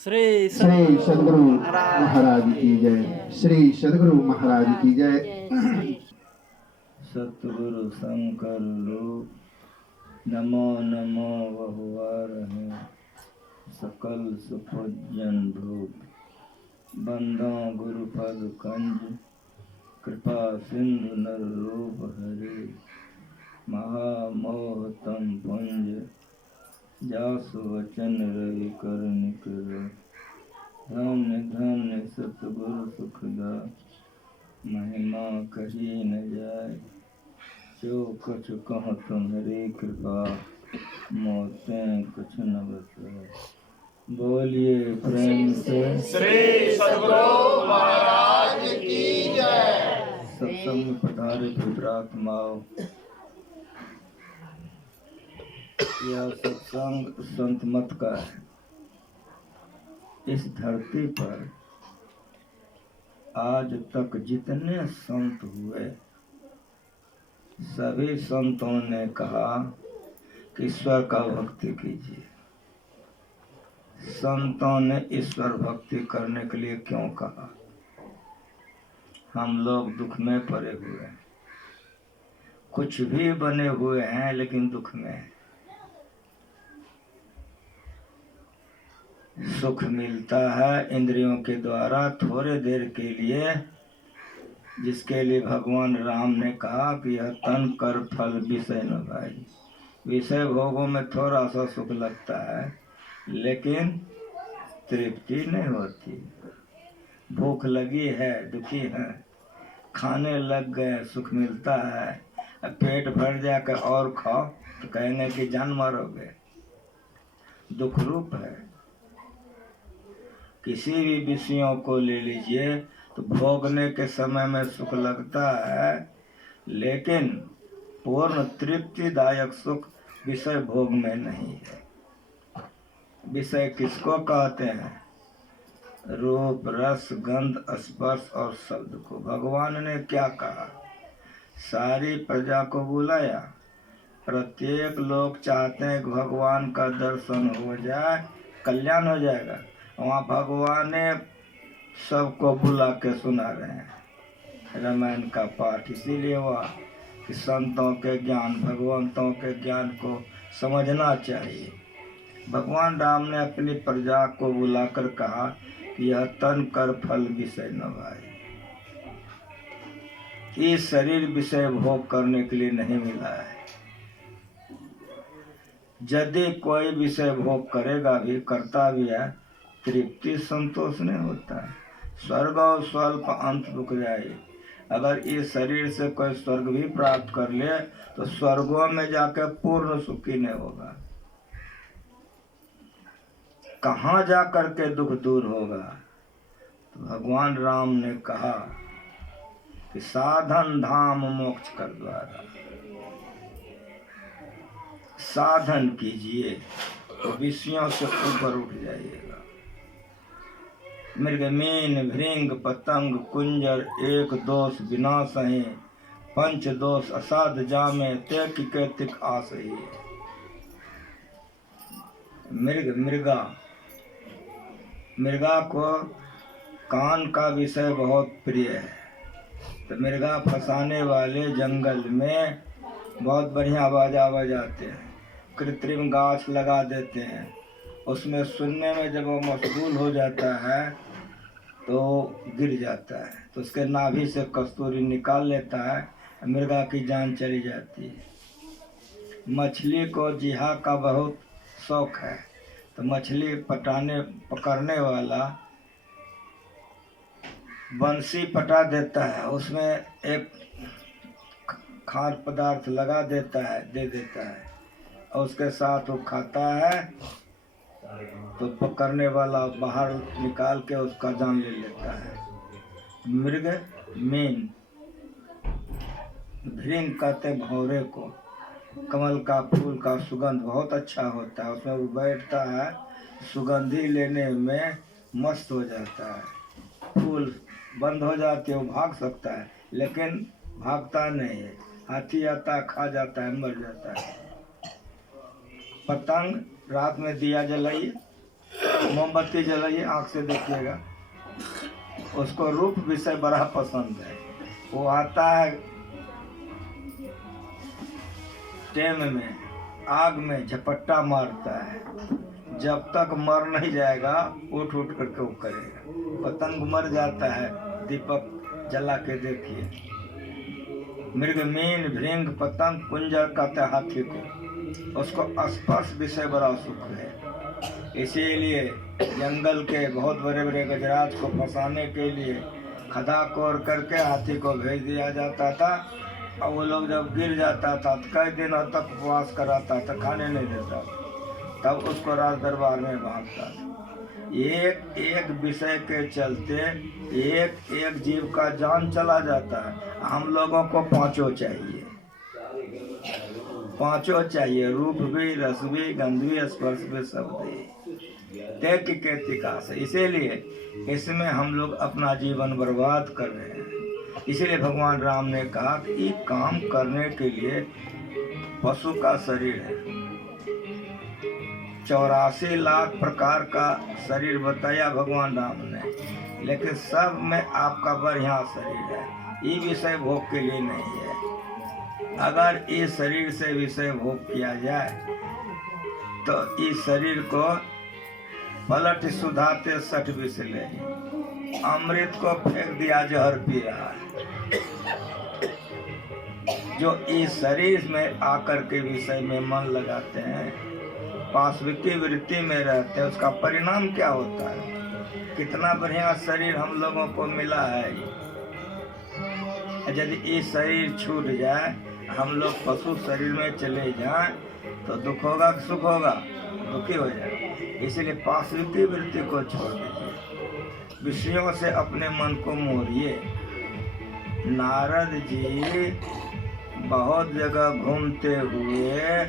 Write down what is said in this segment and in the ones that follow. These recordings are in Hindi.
श्री सद्गुरु महाराज की जय। श्री सद्गुरु महाराज की जय। सतगुरु शंकर रूप नमो नमो बहुवार है सकल सुपूजन धूप बंदो गुरुपद कंज कृपा सिंधु नर रूप हरे महामोहतम पुंज जासु वचन रवि कर निकर धन्य धन्य सतगुरु सुखदा महिमा कही न जाय जो कुछ कहो तुम्हारी कृपा मोते कुछ न बचाए। बोलिए प्रेम से श्री सद्गुरु महाराज की जय। सत्संग में पधारे पवित्र आत्माओं, यह सत्संग संत मत का है। इस धरती पर आज तक जितने संत हुए सभी संतों ने कहा कि ईश्वर का भक्ति कीजिए। संतों ने ईश्वर भक्ति करने के लिए क्यों कहा? हम लोग दुख में पड़े हुए हैं, कुछ भी बने हुए हैं लेकिन दुख में हैं। सुख मिलता है इंद्रियों के द्वारा थोड़े देर के लिए, जिसके लिए भगवान राम ने कहा कि यह तन कर फल विषय न भाई। विषय भोगों में थोड़ा सा सुख लगता है लेकिन तृप्ति नहीं होती। भूख लगी है, दुखी है, खाने लग गए, सुख मिलता है। अब पेट भर जाकर और खाओ तो कहेंगे कि जान मारोगे। दुख रूप है। किसी भी विषयों को ले लीजिए तो भोगने के समय में सुख लगता है लेकिन पूर्ण तृप्तिदायक सुख विषय भोग में नहीं है। विषय किसको कहते हैं? रूप, रस, गंध, स्पर्श और शब्द को। भगवान ने क्या कहा? सारी प्रजा को बुलाया। प्रत्येक लोग चाहते हैं कि भगवान का दर्शन हो जाए, कल्याण हो जाएगा। वहाँ भगवान ने सबको बुला के सुना रहे हैं रामायण का पाठ। इसीलिए हुआ कि संतों के ज्ञान, भगवंतों के ज्ञान को समझना चाहिए। भगवान राम ने अपनी प्रजा को बुलाकर कहा कि यह तन कर फल विषय न भाई। ये शरीर विषय भोग करने के लिए नहीं मिला है। यदि कोई विषय भोग करेगा भी, करता भी है, तृप्ति संतोष नहीं होता है। स्वर्ग और स्वल्प अंत रुक जाए। अगर इस शरीर से कोई स्वर्ग भी प्राप्त कर ले तो स्वर्गों में जाकर पूर्ण सुखी नहीं होगा। कहाँ जा करके दुख दूर होगा? तो भगवान राम ने कहा कि साधन धाम मोक्ष कर द्वारा। साधन कीजिए तो विषयों से ऊपर उठ जाइएगा। मृग मीन भृंग पतंग कुंजर एक दोष विनाश है, पंच दोष असाध जामे ते के तिक आस ही। मृगा को कान का विषय बहुत प्रिय है, तो मृगा फंसाने वाले जंगल में बहुत बढ़िया बाजा बजाते हैं, कृत्रिम गाछ लगा देते हैं। उसमें सुनने में जब वो मशगूल हो जाता है तो गिर जाता है, तो उसके नाभि से कस्तूरी निकाल लेता है, मृगा की जान चली जाती है। मछली को जिहा का बहुत शौक है, तो मछली पकड़ने वाला बंसी पटा देता है, उसमें एक खाद्य पदार्थ लगा देता है, दे देता है, और उसके साथ वो खाता है तो पकड़ने वाला बाहर निकाल के उसका जान ले लेता है। मृग मीन, भृंग कहते भौरे को। कमल का फूल का सुगंध बहुत अच्छा होता है, उसमें वो बैठता है, सुगंधी लेने में मस्त हो जाता है। फूल बंद हो जाती है, वो भाग सकता है लेकिन भागता नहीं है। हाथी आता है, खा जाता है, मर जाता है। पतंग रात में दिया जलाइए, मोमबत्ती जलाइए, आँख से देखिएगा, उसको रूप विषय बड़ा पसंद है। वो आता है टेम में, आग में झपट्टा मारता है, जब तक मर नहीं जाएगा उठ उठ करके वो करेगा। पतंग मर जाता है, दीपक जला के देखिए। मृग, मीन, भृंग, पतंग, कुंजर कहते हैं हाथी को, उसको स्पर्श विषय बड़ा सुख है। इसीलिए जंगल के बहुत बड़े बड़े गजराज को फंसाने के लिए खदा कोर करके हाथी को भेज दिया जाता था, और वो लोग जब गिर जाता था तो कई दिनों तक उपवास कराता था, खाने नहीं देता, तब उसको राज दरबार में बांधता था। एक एक विषय के चलते एक एक जीव का जान चला जाता है। हम लोगों को पांचों चाहिए, पांचों चाहिए, रूप भी, रस भी, गंध भी, स्पर्श भी, शब्द भी, तेतिका से। इसीलिए इसमें हम लोग अपना जीवन बर्बाद कर रहे हैं। इसीलिए भगवान राम ने कहा कि ये काम करने के लिए पशु का शरीर है, 84 लाख प्रकार का शरीर बताया भगवान राम ने, लेकिन सब में आपका बढ़िया शरीर है, ये विषय भोग के लिए नहीं है। अगर इस शरीर से विषय भोग किया जाए तो इस शरीर को पलट सुधाते 60 विष ले, अमृत को फेंक दिया जहर पी रहा है। जो इस शरीर में आकर के विषय में मन लगाते हैं, पाशविकी वृत्ति में रहते हैं, उसका परिणाम क्या होता है? कितना बढ़िया शरीर हम लोगों को मिला है। यदि ये शरीर छूट जाए, हम लोग पशु शरीर में चले जाएं, तो दुख होगा कि सुख होगा? दुखी हो जाए। इसलिए पाशविकी वृत्ति को छोड़ दीजिए, विषयों से अपने मन को मोड़िए। नारद जी बहुत जगह घूमते हुए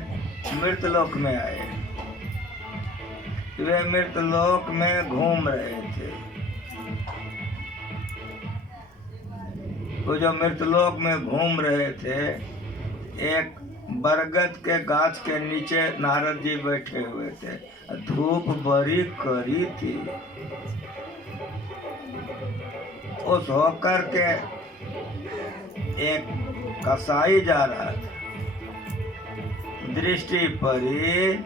मृतलोक में आए। वे मृतलोक में घूम रहे थे। वो जो मृतलोक में घूम रहे थे, एक बरगद के गाछ के नीचे नारद जी बैठे हुए थे। धूप बड़ी कड़ी थी। उस होकर के एक कसाई जा रहा था, दृष्टि पड़ी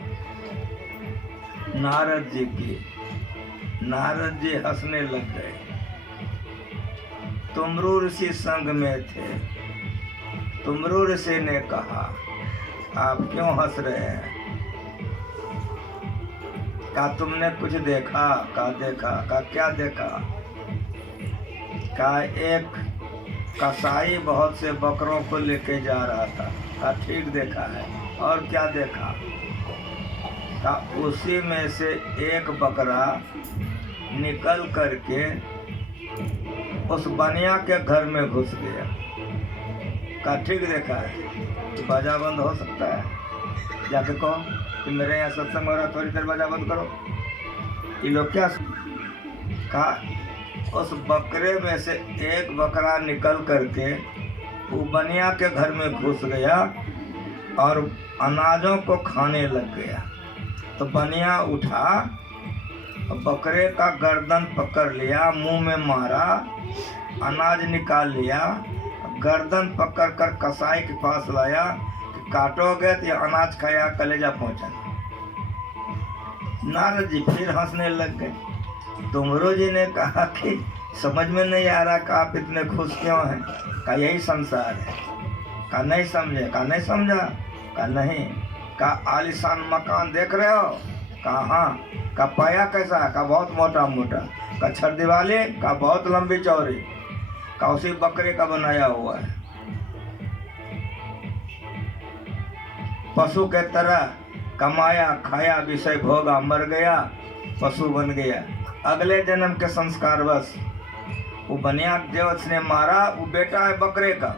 नारद जी की। नारद जी हंसने लग गए। तुमरू ऋषि संग में थे। तुमरू ऋषि ने कहा, आप क्यों हंस रहे हैं? का तुमने कुछ देखा? का देखा? का क्या देखा? का एक कसाई बहुत से बकरों को लेके जा रहा था। का ठीक देखा है। और क्या देखा? का उसी में से एक बकरा निकल करके उस बनिया के घर में घुस गया। का ठीक देखा है। बाजा बंद हो सकता है? जाके कहो कि मेरे यहाँ सत्संग हो रहा, थोड़ी देर बाजा बंद करो। ये लोग क्या कहा? उस बकरे में से एक बकरा निकल करके वो बनिया के घर में घुस गया और अनाजों को खाने लग गया। तो बनिया उठा, बकरे का गर्दन पकड़ लिया, मुंह में मारा, अनाज निकाल लिया, गर्दन पकड़ कर कसाई के पास लाया कि काटोगे तो अनाज खाया, कलेजा पहुंचा। नारद जी फिर हंसने लग गए। तुमरो जी ने कहा कि समझ में नहीं आ रहा कि आप इतने खुश क्यों हैं? का यही संसार है। का नहीं समझे? का नहीं समझा? का नहीं। का आलीशान मकान देख रहे हो? का हाँ। का पाया कैसा है? का बहुत मोटा मोटा। का छर दिवाली? का बहुत लंबी चौड़ी। का उसी बकरे का बनाया हुआ है। पशु के तरह कमाया, खाया, विषय भोगा, मर गया, पशु बन गया। अगले जन्म के संस्कार बस वो बनिया देवत ने मारा, वो बेटा है बकरे का,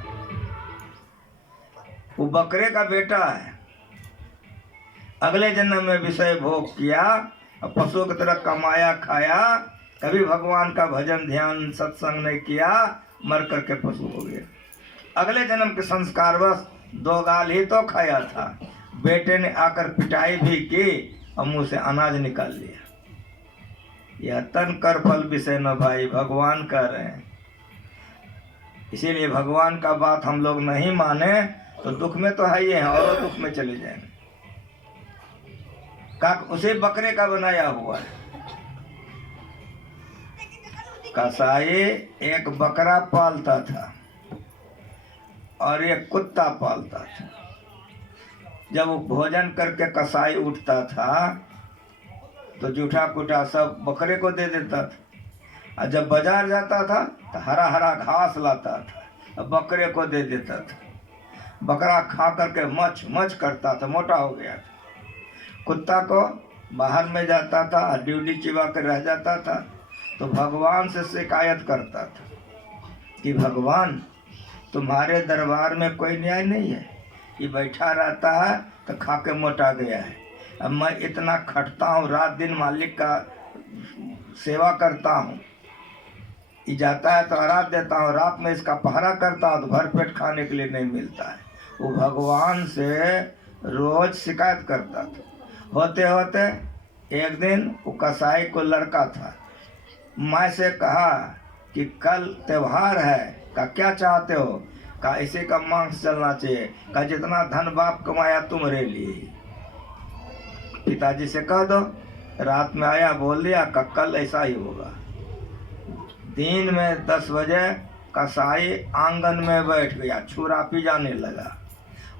वो बकरे का बेटा है। अगले जन्म में विषय भोग किया, पशु की तरह कमाया, खाया, कभी भगवान का भजन ध्यान सत्संग नहीं किया, मर करके पशु हो गया। अगले जन्म के संस्कार बस 2 गाल ही तो खाया था। बेटे ने आकर पिटाई भी की और मुंह से अनाज निकाल लिया। यह तन कर फल विषय न भाई, भगवान कह रहे हैं। इसीलिए भगवान का बात हम लोग नहीं माने तो दुख में तो है ही हैं और दुख में चले जाएंगे। काक उसे बकरे का बनाया हुआ है। कसाई एक बकरा पालता था और एक कुत्ता पालता था। जब वो भोजन करके कसाई उठता था तो जूठा कुटा सब बकरे को दे देता था, और जब बाजार जाता था तो हरा हरा घास लाता था और बकरे को दे देता था। बकरा खा करके मच मच करता था, मोटा हो गया था। कुत्ता को बाहर में जाता था, ड्यूटी चिबा कर रह जाता था तो भगवान से शिकायत करता था कि भगवान तुम्हारे दरबार में कोई न्याय नहीं है, ये बैठा रहता है तो खा के मोटा गया है। अब मैं इतना खटता हूँ, रात दिन मालिक का सेवा करता हूँ, ये जाता है तो आराम देता हूँ, रात में इसका पहरा करता हूँ तो भर पेट खाने के लिए नहीं मिलता है। वो भगवान से रोज शिकायत करता था। होते होते एक दिन वो कसाई को लड़का था, माँ से कहा कि कल त्योहार है, का क्या चाहते हो? का इसी का मांस चलना चाहिए, का जितना धन बाप कमाया तुम्हारे लिए। पिताजी से कह दो। रात में आया, बोल दिया का कल ऐसा ही होगा। दिन में 10 बजे कसाई आंगन में बैठ गया, छुरा पी जाने लगा।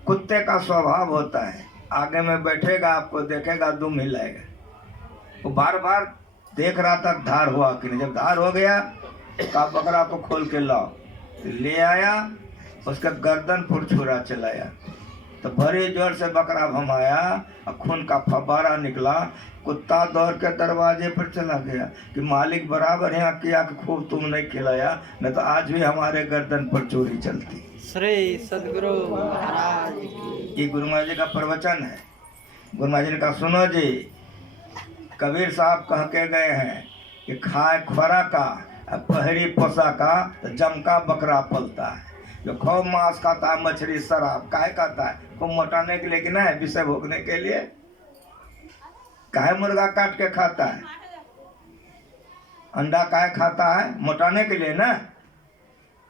कुत्ते का स्वभाव होता है, आगे में बैठेगा, आपको देखेगा, दुम हिलाएगा। वो बार बार देख रहा था धार हुआ कि नहीं। जब धार हो गया का बकरा को खोल के लाओ, तो ले आया, उसका गर्दन पर छुरा चलाया तो बड़े जोर से बकरा भमाया और खून का फव्वारा निकला। कुत्ता दौड़ के दरवाजे पर चला गया कि मालिक बराबर यहाँ किया कि खूब तुम नहीं खिलाया, नहीं तो आज भी हमारे गर्दन पर चोरी चलती। श्री सदगुरु महाराज की। ये गुरु महाराज जी का प्रवचन है। गुरु महाराज जी ने कहा सुनो जी, कबीर साहब कह के गए हैं कि खाए खोरा का पहरी पोसा का तो जम का बकरा पलता है। जो खूब मांस खाता है, मछली शराब काहे खाता है? खूब मोटाने के लिए कि नहीं, विषय भोगने के लिए। काहे मुर्गा काट के खाता है, अंडा काहे खाता है? मोटाने के लिए ना।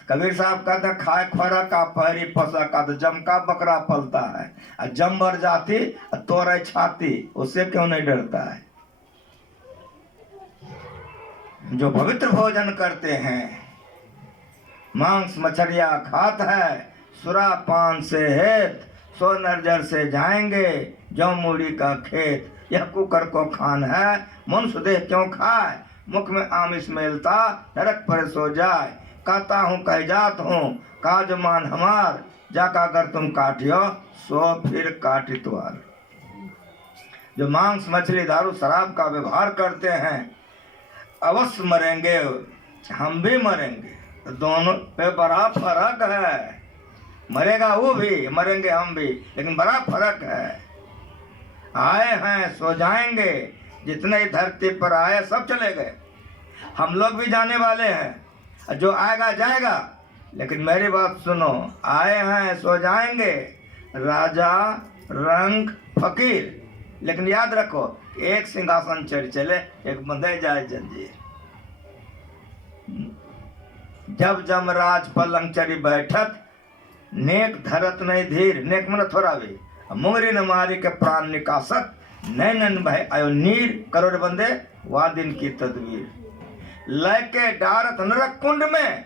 कबीर साहब कहते खाए खोरा का पहरी पोसा का तो जम का बकरा पलता है, और जम मर जाती तोरे छाती, उससे क्यों नहीं डरता है? जो पवित्र भोजन करते हैं, मांस मछलिया खात है, सुरा पान से हेत, सो नरजर से जाएंगे जो मूड़ी का खेत। यह कुकर को खान है, मनुष्य देह क्यों खाए, मुख में आमिष मेलता नरक पर सो जाए। कहता हूँ कह जात हूँ, काज मान हमार, जाका अगर तुम काटियो सो फिर काटितवार। जो मांस मछली दारू शराब का व्यवहार करते हैं, अवश्य मरेंगे, हम भी मरेंगे। तो दोनों पे बड़ा फर्क है। मरेगा वो भी, मरेंगे हम भी, लेकिन बड़ा फर्क है। आए हैं सो जाएंगे, जितने धरती पर आए सब चले गए, हम लोग भी जाने वाले हैं, जो आएगा जाएगा। लेकिन मेरी बात सुनो, आए हैं सो जाएंगे, राजा रंग फकीर। लेकिन याद रखो, एक सिंहासन चढ़ चले, एक बंधे जाए जंजीर। जब जमराज पलंग चढ़ी बैठत, नेक धरत नहीं धीर। नेक मन थोड़ा भी, मुंगरी न मारी के प्राण निकासत, नैनन भय आयो नीर। करोड़ बंदे वा दिन की तदबीर, लैके डारत नरक कुंड में,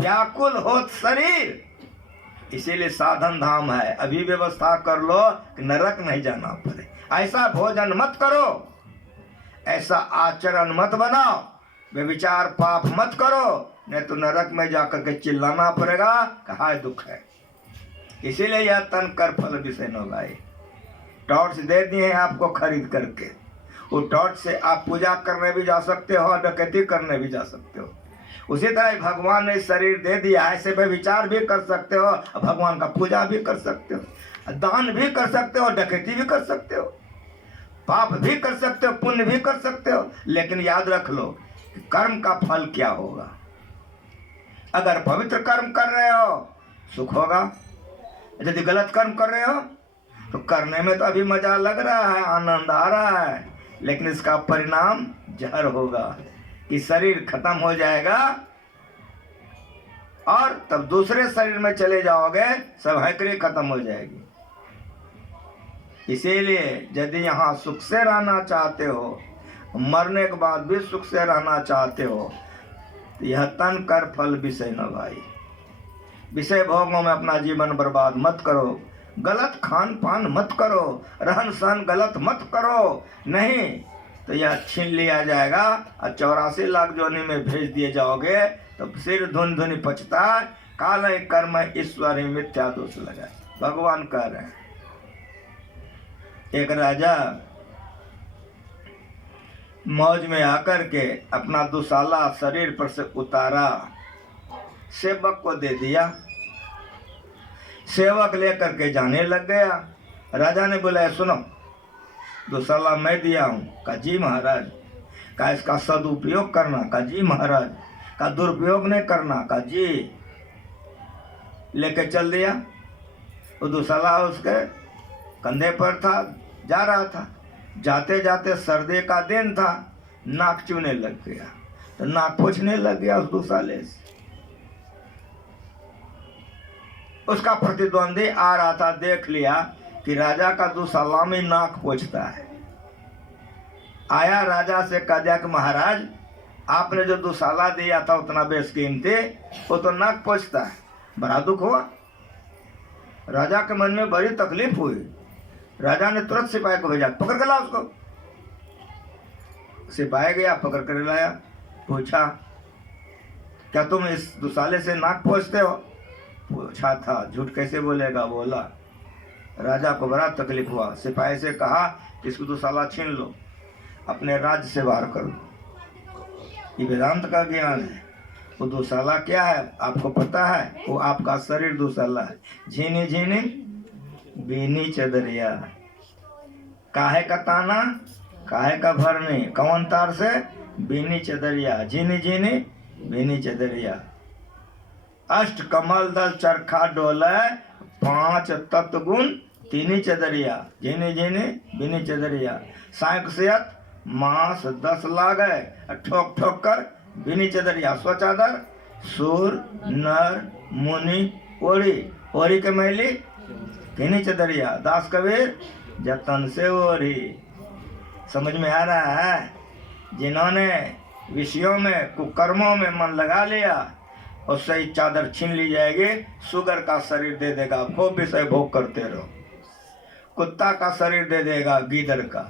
व्याकुल होत शरीर। इसीलिए साधन धाम है, अभी व्यवस्था कर लो कि नरक नहीं जाना पड़े। ऐसा भोजन मत करो, ऐसा आचरण मत बनाओ, व्यभिचार पाप मत करो, नहीं तो नरक में जाकर के चिल्लाना पड़ेगा कहा दुख है। इसीलिए यह तन कर फल विषय न भाई। टॉर्च दे दिए हैं आपको खरीद करके, वो टॉर्च से आप पूजा करने भी जा सकते हो, डकैती करने भी जा सकते हो। उसी तरह भगवान ने शरीर दे दिया, ऐसे व्यभिचार भी कर सकते हो, भगवान का पूजा भी कर सकते हो, दान भी कर सकते हो, डकैती भी कर सकते हो, पाप भी कर सकते हो, पुण्य भी कर सकते हो। लेकिन याद रख लो कर्म का फल क्या होगा। अगर पवित्र कर्म कर रहे हो सुख होगा, यदि गलत कर्म कर रहे हो तो करने में तो अभी मजा लग रहा है, आनंद आ रहा है, लेकिन इसका परिणाम जहर होगा कि शरीर खत्म हो जाएगा और तब दूसरे शरीर में चले जाओगे, सब हैकड़ी खत्म हो जाएगी। इसीलिए यदि यहाँ सुख से रहना चाहते हो, मरने के बाद भी सुख से रहना चाहते हो, तो यह तन कर फल विषय न भाई। विषय भोगों में अपना जीवन बर्बाद मत करो, गलत खान पान मत करो, रहन सहन गलत मत करो, नहीं तो यह छीन लिया जाएगा और 84 लाख जोनी में भेज दिए जाओगे। तो सिर धुन धुनी पचता, काल कर्म ईश्वर ही मिथ्या दोष लगा, भगवान कह रहे हैं। एक राजा मौज में आकर के अपना दुशाला शरीर पर से उतारा, सेवक को दे दिया। सेवक लेकर के जाने लग गया। राजा ने बोला, सुनो, दुशाला मैं दिया हूँ। कहा जी महाराज। कहा इसका सदुपयोग करना। कहा जी महाराज। कहा दुरुपयोग नहीं करना। कहा जी। लेके चल दिया। वो दुशाला उसके कंधे पर था, जा रहा था। जाते जाते सर्दी का दिन था, नाक चूने लग गया, तो नाक पोंछने लग गया उस दुशाले से। उसका प्रतिद्वंदी आ रहा था, देख लिया कि राजा का दुशाला में नाक पोंछता है। आया राजा से कह दिया कि महाराज आपने जो दुशाला दिया था उतना बेशकीमती, वो तो नाक पोंछता है। बड़ा दुख हुआ। राजा के मन में बड़ी तकलीफ हुई। राजा ने तुरंत सिपाही को भेजा, पकड़ कर ला उसको। सिपाही गया, पकड़ कर लाया। पूछा, क्या तुम इस दुशाले से नाक पोंछते हो? पूछा था। झूठ कैसे बोलेगा? बोला। राजा को बड़ा तकलीफ हुआ। सिपाही से कहा कि इसको दुशाला छीन लो, अपने राज्य से बाहर कर दो। ये वेदांत का ज्ञान है। वो दुशाला क्या है आपको पता है? वो आपका शरीर दुशाला है। झीनी झीनी बीनी चदरिया, काहे का ताना काहे का भरनी, कौन तार से? बीनी चदरिया, झीनी झीनी बीनी चदरिया। अष्ट कमल दल चरखा डोले, 5 तत्व गुण तीनी चदरिया, झीनी झीनी बीनी चदरिया। साइकसियत मांस 10 लागे, ठोक ठोक कर बीनी चदरिया। स्वचादर सूर नर मुनि ओढ़ी, ओढ़ी के मैली बीनी चदरिया। दास कबीर जतन से ओढ़ी। समझ में आ रहा है? जिन्होंने विषयों में कुकर्मों में मन लगा लिया, उससे ही चादर छीन ली जाएगी। शुगर का शरीर दे देगा, खूब विषय भोग करते रहो। कुत्ता का शरीर दे देगा, गीदड़ का।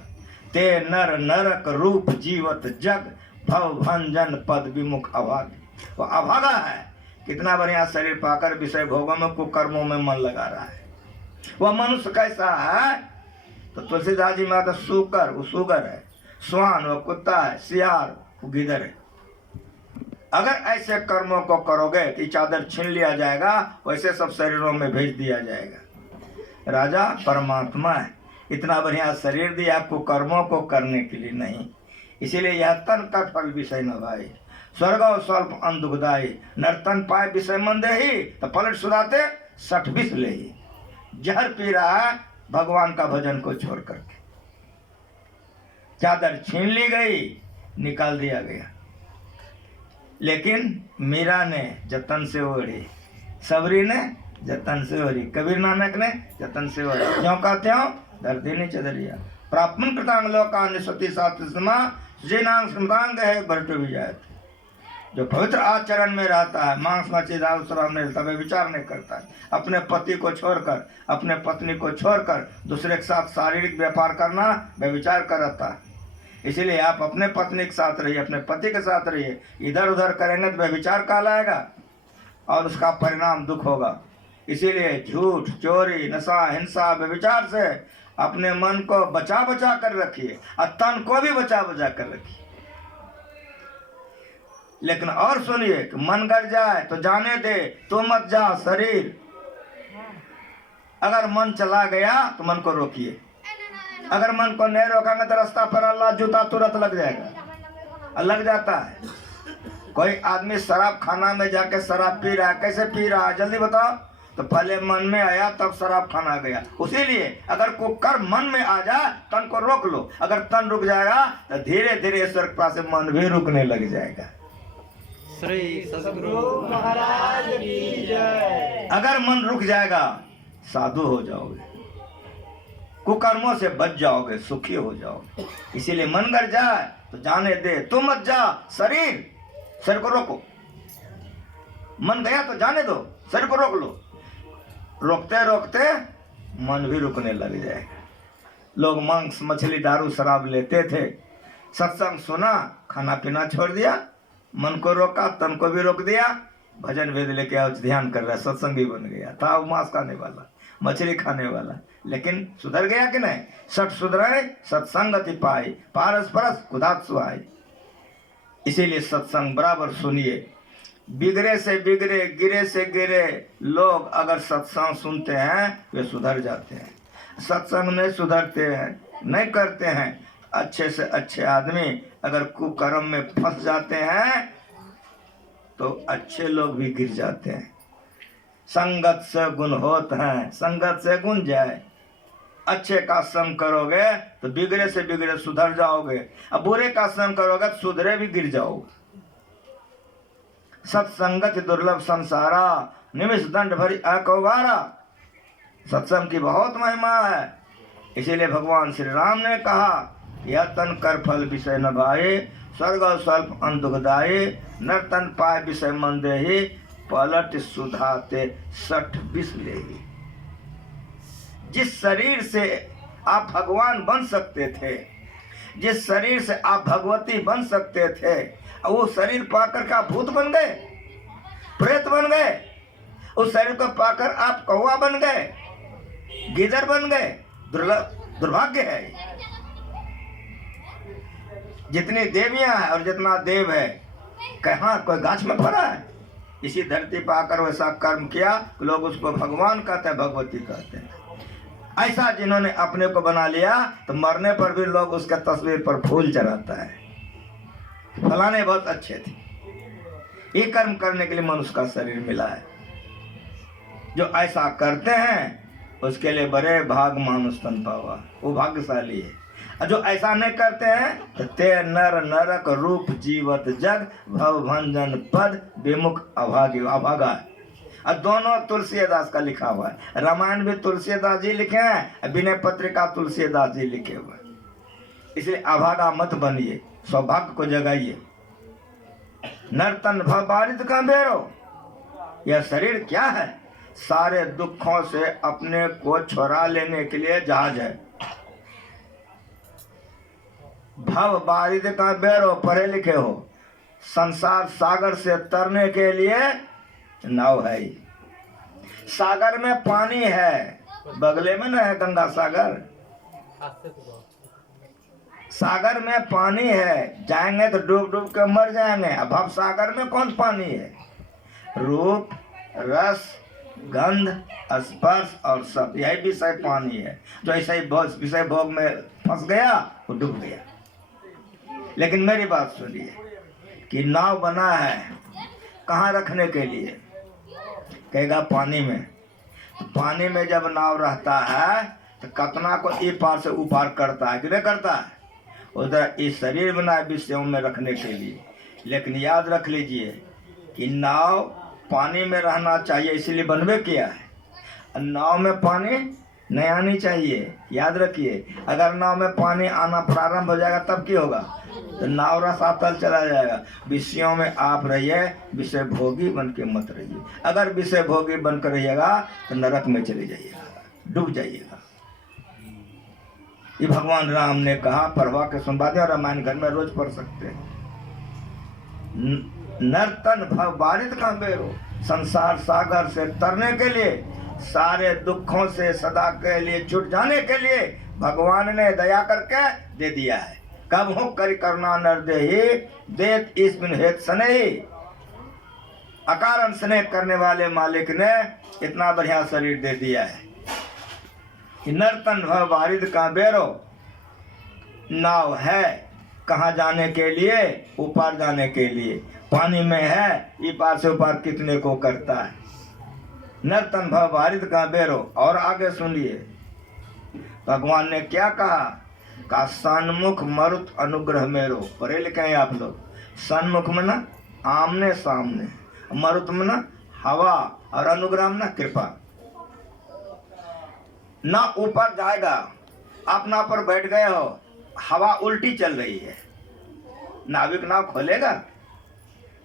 ते नर नरक रूप जीवत जग, भव भंजन पद विमुख अभाग। वो अभागा है, कितना बढ़िया शरीर पाकर विषय भोगों में कुकर्मों में मन लगा रहा है। वह मनुष्य कैसा है? तो तुलसीदास जी में तो सूकर वो सुगर है, स्वान वो कुत्ता है, सियार वो गिदड़ है। अगर ऐसे कर्मों को करोगे कि चादर छीन लिया जाएगा, वैसे सब शरीरों में भेज दिया जाएगा। राजा परमात्मा है, इतना बढ़िया शरीर दिया आपको कर्मों को करने के लिए नहीं। इसीलिए यह तन का फल विषय न भाई। स्वर्ग स्वल्प अन दुखदायी, नर्तन पाए विषय मंदे ही, तो पलट सुधाते 60 विष ले ही। जहर पी रहा है भगवान का भजन को छोड़ करके। चादर छीन ली गई, निकाल दिया गया। लेकिन मीरा ने जतन से ओढ़ी, सबरी ने जतन से ओढ़ी, कबीर नानक ने जतन से ओढ़ी। क्यों कहते हो? धरती ने चदरिया। प्राप्तन कृतांग लोका निस्वति सात्विसमा जिनांग स्मृतांग है भरटो विजायत। जो पवित्र आचरण में रहता है, मांस मछली दाल शराब नहीं लेता, वे विचार नहीं करता है। अपने पति को छोड़कर, अपने पत्नी को छोड़कर दूसरे के साथ शारीरिक व्यापार करना वे विचार करता है। इसीलिए आप अपने पत्नी के साथ रहिए, अपने पति के साथ रहिए। इधर उधर करेंगे तो वे विचार कहलाएगा और उसका परिणाम दुख होगा। इसीलिए झूठ, चोरी, नशा, हिंसा, व्यभिचार से अपने मन को बचा बचा कर रखिए और तन को भी बचा बचा कर रखिए। लेकिन और सुनिए कि मन गर जाए तो जाने दे, तो मत जा शरीर। अगर मन चला गया तो मन को रोकिए। अगर मन को नहीं रोकेंगे तो रास्ता पर अल्लाह जूता तुरंत लग जाएगा। लग जाता है। कोई आदमी शराब खाना में जाके शराब पी रहा है, कैसे पी रहा है जल्दी बताओ? तो पहले मन में आया तब शराब खाना गया। उसीलिए अगर कोई कर्म मन में आ जाए तन को रोक लो। अगर तन रुक जाएगा तो धीरे धीरे ईश्वर के पास मन भी रुकने लग जाएगा। श्री सद्गुरु महाराज की जय। अगर मन रुक जाएगा साधु हो जाओगे, कुकर्मों से बच जाओगे, सुखी हो जाओगे। इसीलिए मन कर जाए तो जाने दे, तू मत जा। शरीर को रोको। मन गया तो जाने दो, शरीर को रोक लो। रोकते रोकते मन भी रुकने लग जाएगा। लोग मांस मछली दारू शराब लेते थे, सत्संग सुना, खाना पीना छोड़ दिया, मन को रोका, तन को भी रोक दिया, भजन वेद लेके आओ, ध्यान कर रहा है, सत्संगी बन गया। था वो मांस खाने वाला, मछली खाने वाला, लेकिन सुधर गया कि नहीं? सठ सुधराए सत्संगति पाए, पारस परस कुदात सुहाए। इसीलिए सत्संग बराबर सुनिए। बिगड़े से बिगड़े, गिरे से गिरे लोग अगर सत्संग सुनते हैं वे सुधर जाते हैं। सत्संग नहीं सुधरते हैं, नहीं करते हैं, अच्छे से अच्छे आदमी अगर कुकर्म में फंस जाते हैं तो अच्छे लोग भी गिर जाते हैं। संगत से गुण होत हैं, संगत से गुण जाए। अच्छे का संग करोगे तो बिगड़े से बिगड़े सुधर जाओगे, अब बुरे का संग करोगे तो सुधरे भी गिर जाओगे। सत्संगत दुर्लभ संसारा, निमिष दंड भरी अकवारा। सत्संग की बहुत महिमा है। इसीलिए भगवान श्री राम ने कहा, यह तन कर फल विषय न भाए, स्वर्ग स्वल्प अन दुखदाये, नर तन पाए विषय मन देहि, पलट सुधाते सठ विष लेहि। जिस शरीर से आप भगवान बन सकते थे, जिस शरीर से आप भगवती बन सकते थे, वो शरीर पाकर का भूत बन गए, प्रेत बन गए। उस शरीर को पाकर आप कौवा बन गए, गिदड़ बन गए। दुर्भाग्य है। जितनी देवियां हैं और जितना देव है, कहाँ कोई गाछ में पड़ा है? इसी धरती पर आकर वैसा कर्म किया, लोग उसको भगवान कहते हैं, भगवती कहते हैं। ऐसा जिन्होंने अपने को बना लिया तो मरने पर भी लोग उसका तस्वीर पर फूल चढ़ाता है, फलाने बहुत अच्छे थे। ये कर्म करने के लिए मनुष्य का शरीर मिला है। जो ऐसा करते हैं उसके लिए बड़े भाग मानुष तन पावा, वो भाग्यशाली है। और जो ऐसा नहीं करते हैं तो ते नर नरक रूप जीवत जग, भव भंजन पद विमुख अभागा। और दोनों तुलसीदास का लिखा हुआ है। रामायण भी तुलसीदास जी लिखे हैं, विनय पत्रिका तुलसीदास जी लिखे हुए हैं। इसलिए अभागा मत बनिए, सौभाग्य को जगाइए। नर्तन भव बारित का बेरो, यह शरीर क्या है? सारे दुखों से अपने को छुड़ा लेने के लिए जहाज है। भव बारित का बेरो, पढ़े लिखे हो, संसार सागर से तरने के लिए नाव है। सागर में पानी है, बगले में न है गंगा सागर। सागर में पानी है, जाएंगे तो डूब डूब के मर जाएंगे। अब भव सागर में कौन पानी है? रूप, रस, गंध, स्पर्श और सब, यही विषय पानी है। जो ऐसा ही विषय भोग में फंस गया वो डूब गया। लेकिन मेरी बात सुनिए कि नाव बना है कहाँ रखने के लिए? कहेगा पानी में। तो पानी में जब नाव रहता है तो कतना को ई पार से ऊपार करता है कि नहीं करता है? उधर इस शरीर बना विषयों में रखने के लिए। लेकिन याद रख लीजिए कि नाव पानी में रहना चाहिए, इसीलिए बनवे किया है। नाव में पानी नहीं आनी चाहिए, याद रखिए। अगर नाव में पानी आना प्रारंभ हो जाएगा तब क्या होगा? तो नाव रसातल चला जाएगा। विषयों में आप रहिए, विषय भोगी बन के मत रहिए। अगर विषय भोगी बनकर रहिएगा तो नरक में चले जाइएगा, डूब जाइएगा। ये भगवान राम ने कहा, पढ़वा के सुनवा दे, और रामायण घर में रोज पढ़ सकते हैं। नर्तन भव बारित का बेरो, संसार सागर से तरने के लिए, सारे दुखों से सदा के लिए छूट जाने के लिए भगवान ने दया करके दे दिया है। कब हो करी करुणा नर देहि, देत इस बिन हेत स्नेही। अकारण स्नेह करने वाले मालिक ने इतना बढ़िया शरीर दे दिया है कि नर्तन भव बारिद का बेरो, नाव है कहाँ जाने के लिए? ऊपर जाने के लिए। पानी में है, ये पार से ऊपर कितने को करता है। नर तन भव बारित का बेरो। और आगे सुनिए भगवान ने क्या कहा सन्मुख मरुत अनुग्रह मेरो। पढ़े लिखे हैं आप लोग। सन्मुख में ना आमने सामने, मरुत में ना हवा, और अनुग्रह में ना कृपा। ना ऊपर जाएगा, आप ना पर बैठ गए हो, हवा उल्टी चल रही है, नाविक नाव खोलेगा?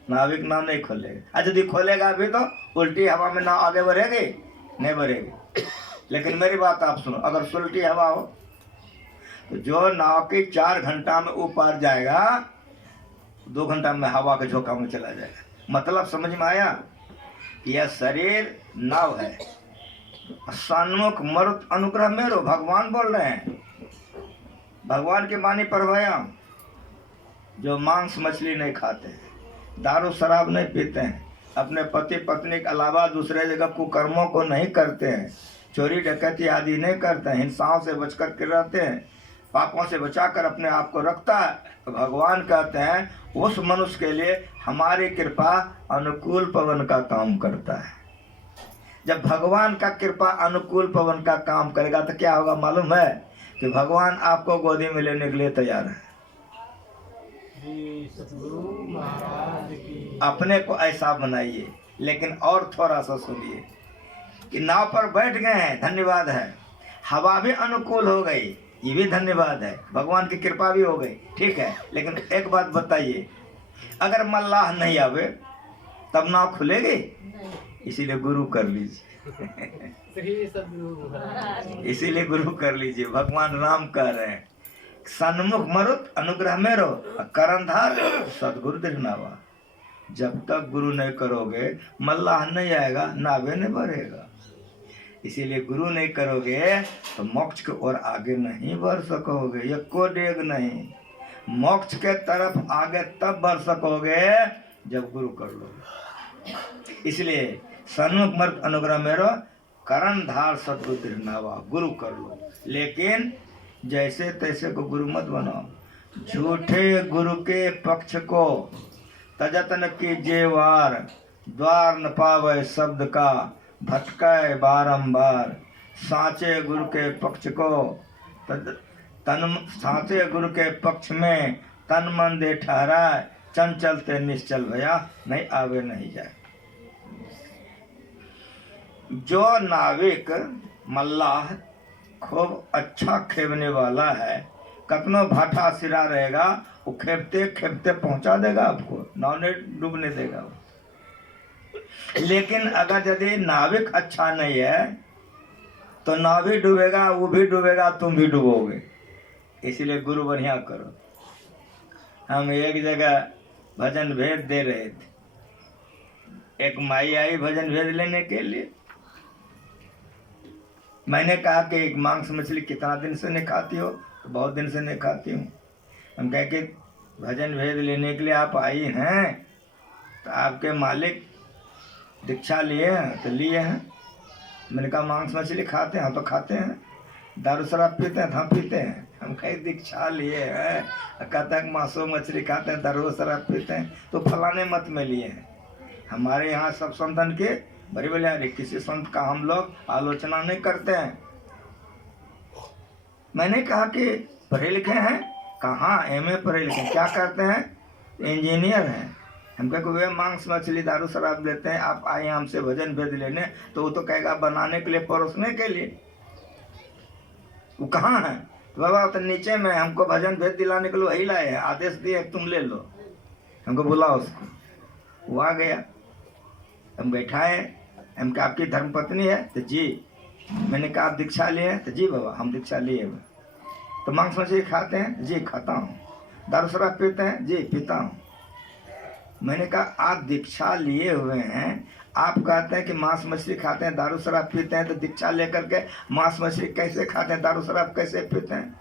नाविक नाव नहीं खोलेगा। यदि खोलेगा भी तो उल्टी हवा में नाव आगे बढ़ेगी? नहीं बढ़ेगी। लेकिन मेरी बात आप सुनो, अगर उल्टी हवा हो तो जो नाव की 4 घंटा में ऊपर जाएगा 2 घंटा में हवा के झोंका में चला जाएगा। मतलब समझ में आया? यह शरीर नाव है। सन्मुख मरुत अनुग्रह मेरो, भगवान बोल रहे हैं। भगवान की वाणी पर भया जो मांस मछली नहीं खाते, दारू शराब नहीं पीते हैं, अपने पति पत्नी के अलावा दूसरे जगह कुकर्मों को नहीं करते हैं, चोरी डकैती आदि नहीं करते हैं, हिंसाओं से बचकर के रहते हैं, पापों से बचाकर अपने आप को रखता है, तो भगवान कहते हैं उस मनुष्य के लिए हमारी कृपा अनुकूल पवन का काम करता है। जब भगवान का कृपा अनुकूल पवन का काम करेगा तो क्या होगा मालूम है? कि भगवान आपको गोदी में लेने के लिए तैयार है। अपने को ऐसा बनाइए। लेकिन और थोड़ा सा सुनिए कि नाव पर बैठ गए हैं, धन्यवाद है, हवा भी अनुकूल हो गई, ये भी धन्यवाद है, भगवान की कृपा भी हो गई, ठीक है। लेकिन एक बात बताइए, अगर मल्लाह नहीं आवे तब नाव खुलेगी? इसीलिए गुरु कर लीजिए। इसीलिए गुरु कर लीजिए। भगवान राम कह रहे हैं सन्मुख मरुत अनुग्रह मेरो, करंधार सदगुरु दिखनावा। जब तक गुरु नहीं करोगे मल्लाह नहीं आएगा, नावे नहीं बढ़ेगा। इसीलिए गुरु नहीं करोगे तो मोक्ष की ओर आगे नहीं बढ़ सकोगे। ये को डेग नहीं, मोक्ष के तरफ आगे तब बढ़ सकोगे जब गुरु कर लोगे। इसलिए सन्मुख मरुत अनुग्रह मेरो, करंधार सदगुरु दिखनावा, गुरु कर लो। लेकिन जैसे तैसे को गुरु मत बनाओ। झूठे गुरु के पक्ष को तजतन कीजिए वार, द्वार न पावे शब्द का भटकाए बारंबार। साचे गुरु के पक्ष को साचे गुरु के पक्ष में तन मन दे ठहराए, चंचलते निश्चल भया नहीं आवे नहीं जाए। जो नाविक मल्लाह खूब अच्छा खेवने वाला है, कतनो भाटा सिरा रहेगा वो खेपते खेपते पहुंचा देगा आपको, नाव नहीं डूबने देगा वो। लेकिन अगर यदि नाविक अच्छा नहीं है तो नाव भी डूबेगा, वो भी डूबेगा, तुम भी डूबोगे। इसीलिए गुरु बढ़िया करो। हम एक जगह भजन भेद दे रहे थे, एक माई आई भजन भेद लेने के लिए। मैंने कहा कि एक मांस मछली कितना दिन से नहीं खाती हो? तो बहुत दिन से नहीं खाती हूँ। हम कह के भजन भेद लेने के लिए आप आई हैं, तो आपके मालिक दीक्षा लिए हैं तो लिए हैं। मैंने कहा मांस मछली खाते हैं? तो खाते हैं। दारू शराब पीते हैं? तो हम पीते हैं। हम कहीं दीक्षा लिए हैं, कहते हैं मांसो मछली खाते हैं, दारू शराब पीते हैं, तो फलाने मत में लिए हैं। हमारे यहाँ सब संतन के बड़ी बलियारी, किसी संत का हम लोग आलोचना नहीं करते हैं। मैंने कहा कि पढ़े लिखे हैं? कहाँ एमए पढ़े लिखे, क्या करते हैं? इंजीनियर हैं। हम कहे वे मांस मछली दारू शराब लेते हैं, आप आए हमसे भजन भेद लेने, तो वो तो कहेगा बनाने के लिए, परोसने के लिए। वो कहाँ है? तो बाबा तो नीचे में, हमको भजन भेद दिलाने के लिए वही लाए हैं, आदेश दिए तुम ले लो। हमको बुलाओ उसको, वो आ गया। हम बैठाए, हम कहा आपकी धर्मपत्नी है? तो जी। मैंने कहा आप दीक्षा लिए हैं? तो जी बाबा हम दीक्षा लिए हैं। तो मांस मछली खाते हैं? जी खाता हूँ। दारू शराब पीते हैं? जी पीता हूँ। मैंने कहा आप दीक्षा लिए हुए हैं, आप कहते हैं कि मांस मछली खाते हैं, दारू शराब पीते हैं, तो दीक्षा लेकर के मांस मछली कैसे खाते हैं, दारू शराब कैसे पीते हैं?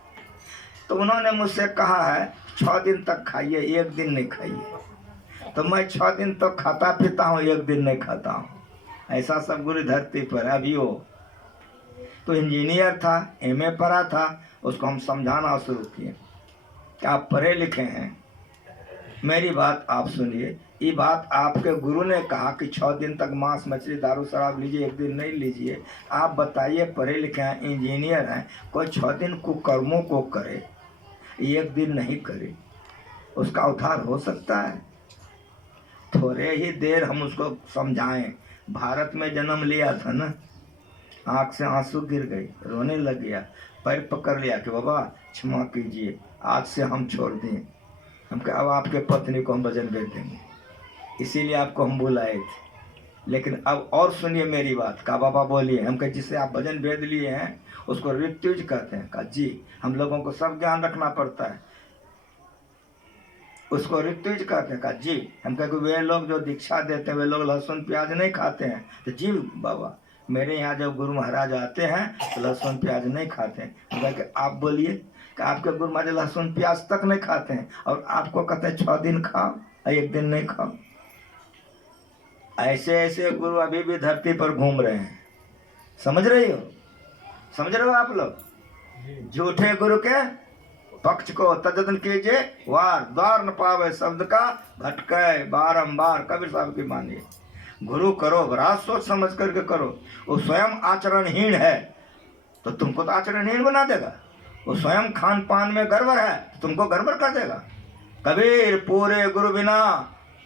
तो उन्होंने मुझसे कहा है 6 दिन तक खाइए, 1 दिन नहीं खाइए। तो मैं 6 दिन तक खाता पीता हूँ, 1 दिन नहीं खाता हूँ। ऐसा सब गुरु धरती पर है। अभी वो तो इंजीनियर था, एमए पढ़ा था, उसको हम समझाना शुरू किए कि आप पढ़े लिखे हैं, मेरी बात आप सुनिए। ये बात आपके गुरु ने कहा कि 6 दिन तक मांस मछली दारू शराब लीजिए, एक दिन नहीं लीजिए। आप बताइए, पढ़े लिखे हैं, इंजीनियर हैं, कोई 6 दिन कुकर्मों को करे, एक दिन नहीं करे, उसका उद्धार हो सकता है? थोड़े ही देर हम उसको समझाएं। भारत में जन्म लिया था ना, आँख से आंसू गिर गई, रोने लग गया, पैर पकड़ लिया कि बाबा क्षमा कीजिए, आज से हम छोड़ दें। हम कहे अब आपके पत्नी को हम वजन भेज देंगे, इसीलिए आपको हम बुलाए थे। लेकिन अब और सुनिए मेरी बात। का बाबा बोलिए। हम कहे जिससे आप वजन भेद लिए हैं उसको ऋत्विज कहते हैं। कहा जी, हम लोगों को सब ज्ञान रखना पड़ता है, उसको ऋत्विज कहते हैं। कहा जी। हम कहे वे लोग जो दीक्षा देते हैं वे लोग लहसुन प्याज नहीं खाते हैं। तो जी बाबा, मेरे यहाँ जब गुरु महाराज आते हैं तो लहसुन प्याज नहीं खाते हैं। हम कहे कि आप बोलिए कि आपके गुरु महाराज लहसुन प्याज तक नहीं खाते हैं और आपको कहते हैं 6 दिन खाओ और एक दिन नहीं खाओ। ऐसे ऐसे गुरु अभी भी धरती पर घूम रहे हैं। समझ रही हो? समझ रहे हो आप लोग? झूठे गुरु के पक्ष को तजदन कीजिए, वार द्वार न पावे शब्द का भटके बारंबार। कबीर साहब की मानिए। गुरु करो, बड़ा सोच समझ करके करो। वो स्वयं आचरणहीन है तो तुमको तो आचरणहीन बना देगा। वो स्वयं खान पान में गड़बड़ है तो तुमको गड़बड़ कर देगा। कबीर पूरे गुरु बिना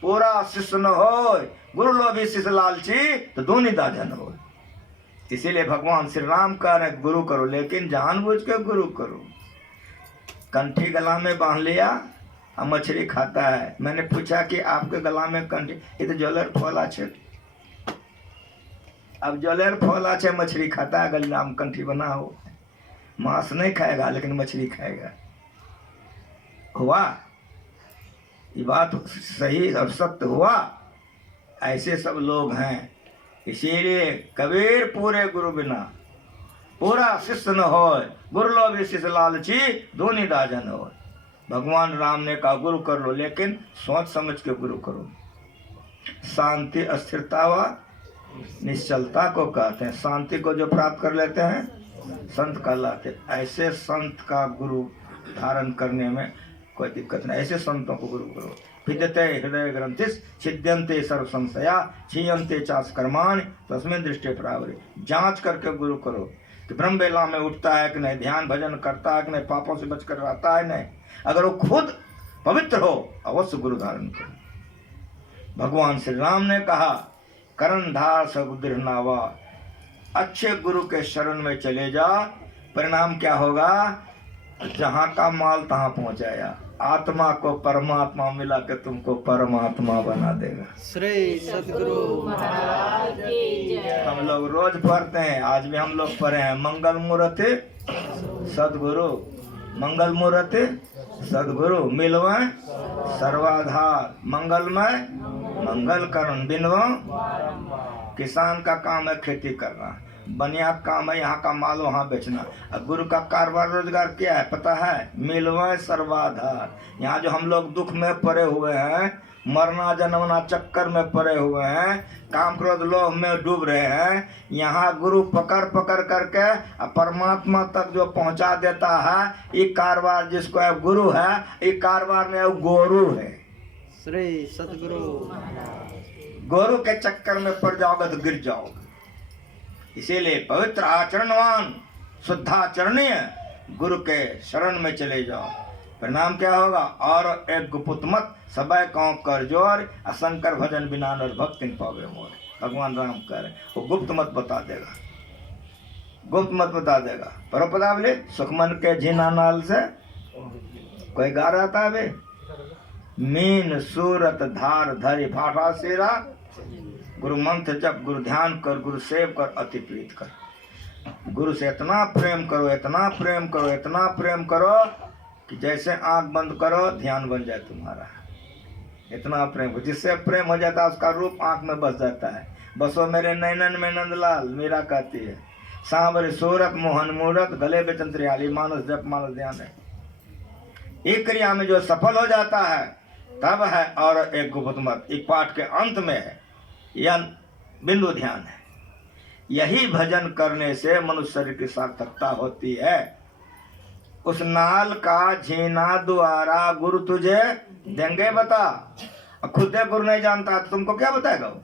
पूरा शिष्य न हो, गुरु लोभी शिष्य लालची तो दोनों दाजन हो। इसीलिए भगवान श्री राम कह रहे गुरु करो, लेकिन जानबूझ के गुरु करो। कंठी गला में बांध लिया और मछली खाता है। मैंने पूछा कि आपके गला में कंठी, ये तो जलेर फल छे। अब जलेर फल छे, मछली खाता है, गला में कंठी बना हो। मांस नहीं खाएगा लेकिन मछली खाएगा। हुआ ये बात सही और सत्य हुआ? ऐसे सब लोग हैं। इसीलिए कबीर पूरे गुरु बिना पूरा शिष्य न हो, गुरु लोभी शिष्य लालची दोनों दाजन हो। भगवान राम ने कहा गुरु कर लो, लेकिन सोच समझ के गुरु करो। शांति अस्थिरता व निश्चलता को कहते हैं। शांति को जो प्राप्त कर लेते हैं संत कहलाते। ऐसे संत का गुरु धारण करने में कोई दिक्कत नहीं। ऐसे संतों को गुरु करो। भिद्यते हृदय ग्रंथिस छिद्यंते सर्व संशया क्षीयंते चास कर्माणि तस्मिन् दृष्टि प्रावरे। जांच करके गुरु करो कि ब्रह्म बेला में उठता है कि नहीं, ध्यान भजन करता है कि नहीं, पापों से बचकर रहता है नहीं। अगर वो खुद पवित्र हो अवश्य गुरु धारण करो। भगवान श्री राम ने कहा करण धार सगुदृढ़ नावा। अच्छे गुरु के शरण में चले जा, परिणाम क्या होगा? जहाँ का माल तहाँ पहुँचाया। आत्मा को परमात्मा मिला के तुमको परमात्मा बना देगा। श्री सद्गुरु महाराज की जय। हम लोग रोज पढ़ते हैं, आज भी हम लोग पढ़े हैं मंगल मूर्ति सद्गुरु, मंगल मूर्ति सद्गुरु मिलवा सर्वाधार, मंगलमय मंगल करण बिनवा। किसान का काम है खेती करना, बनिया काम है यहाँ का माल वहाँ बेचना। और गुरु का कारोबार रोजगार क्या है पता है? मिलवा सर्वाधार। यहाँ जो हम लोग दुख में पड़े हुए हैं, मरना जन्मना चक्कर में पड़े हुए हैं, काम क्रोध लोभ में डूब रहे हैं, यहाँ गुरु पकड़ पकड़ करके परमात्मा तक जो पहुँचा देता है। ये कारोबार जिसको है गुरु है, ये कारोबार में गोरु है। श्री सद्गुरु गोरु के चक्कर में पड़ जाओगे तो गिर जाओगे। इसीलिए पवित्र आचरणवान शुद्धाचरणीय गुरु के शरण में चले जाओ। परिणाम क्या होगा? और एक गुप्त मत सबय कौं कर जोर, असंकर भजन बिना नर भक्ति पावे मोर। भगवान राम कह रहे वो गुप्त मत बता देगा, गुप्त मत बता देगा। परोपदावली सुखमन के झीना नाल से कोई गा रहा था बे, मीन सूरत धार धरी भाटा सेरा। गुरु मंत्र जप, गुरु ध्यान कर, गुरु सेव कर, अति प्रीत कर। गुरु से इतना प्रेम करो, इतना प्रेम करो, इतना प्रेम करो कि जैसे आंख बंद करो ध्यान बन जाए तुम्हारा। इतना प्रेम करो, जिससे प्रेम हो जाता है उसका रूप आंख में बस जाता है। बसो मेरे नैनन में नंदलाल, मीरा कहती है। सांवरी सूरत मोहन मूरत, गले बेचन त्रियाली, मानस जप मानस ध्यान है। एक क्रिया में जो सफल हो जाता है तब है और एक गुप्त मत। एक पाठ के अंत में है, यह बिंदु ध्यान है। यही भजन करने से मनुष्य शरीर की सार्थकता होती है। उस नाल का झीना द्वारा गुरु तुझे देंगे बता। खुद गुरु नहीं जानता तो तुमको क्या बताएगा वो?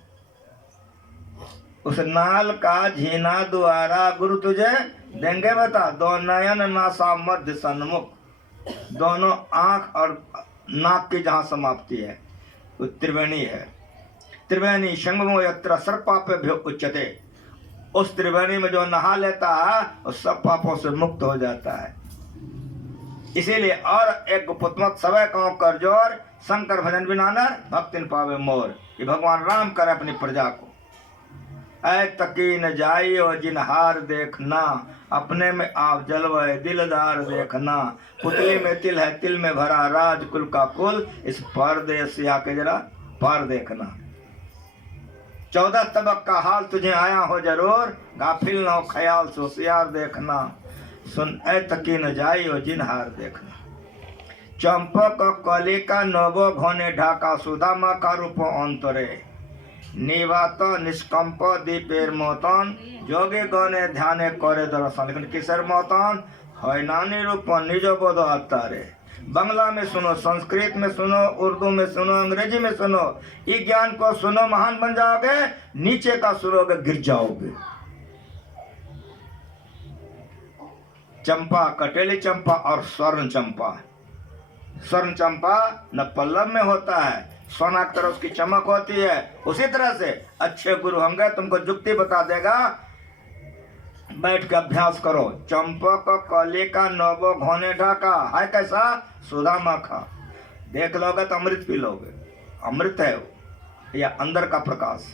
उस नाल का झीना द्वारा गुरु तुझे देंगे बता। दो नयन नासा मध्य सन्मुख, दोनों आंख और नाक की जहां समाप्ति है वो त्रिवेणी है। त्रिवेणी संगमो यत्र सर्व पापेभ्यो उच्यते। उस त्रिवेणी में जो नहा लेता है वो सब पापों से मुक्त हो जाता है। इसीलिए और एक गुप्तमत सवै कौ कर जोर, शंकर भजन बिना नर भक्तिन पावे मोर। ये भगवान राम करे अपनी प्रजा को। ऐ तकीन जाइयो जिनहार देखना, अपने में आप जलवे दिलदार देखना। पुतली में तिल है, तिल में भरा राजकुल का कुल, इस परदेसिया के जरा पार देखना। 14 तबक का हाल तुझे आया हो जरूर, गाफिल न हो ख्याल से होशियार देखना। सुन ऐ तकीन जाइयो जिनहार देखना। चंपक कलिका नवो घने ढाका, सुदामा का रूप अंतरे। निवात निष्कंप दीपेर मतन, जोगे गणे ध्याने करे दर्शन। लेकिन किसर मतन है नानी रूप निज बोध अत्तारे। बांग्ला में सुनो, संस्कृत में सुनो, उर्दू में सुनो, अंग्रेजी में सुनो। ये ज्ञान को सुनो, महान बन जाओगे। नीचे का सुनोगे गिर जाओगे। चंपा, कटेली चंपा और स्वर्ण चंपा। स्वर्ण चंपा न पल्लव में होता है, सोना की तरह उसकी चमक होती है। उसी तरह से अच्छे गुरु होंगे, तुमको जुक्ति बता देगा, बैठ के अभ्यास करो। चंपक कली का नवो घोने ढाका, है कैसा? सुदामा खा। देख लोगे तो अमृत पी लोगे। अमृत है वो, या अंदर का प्रकाश।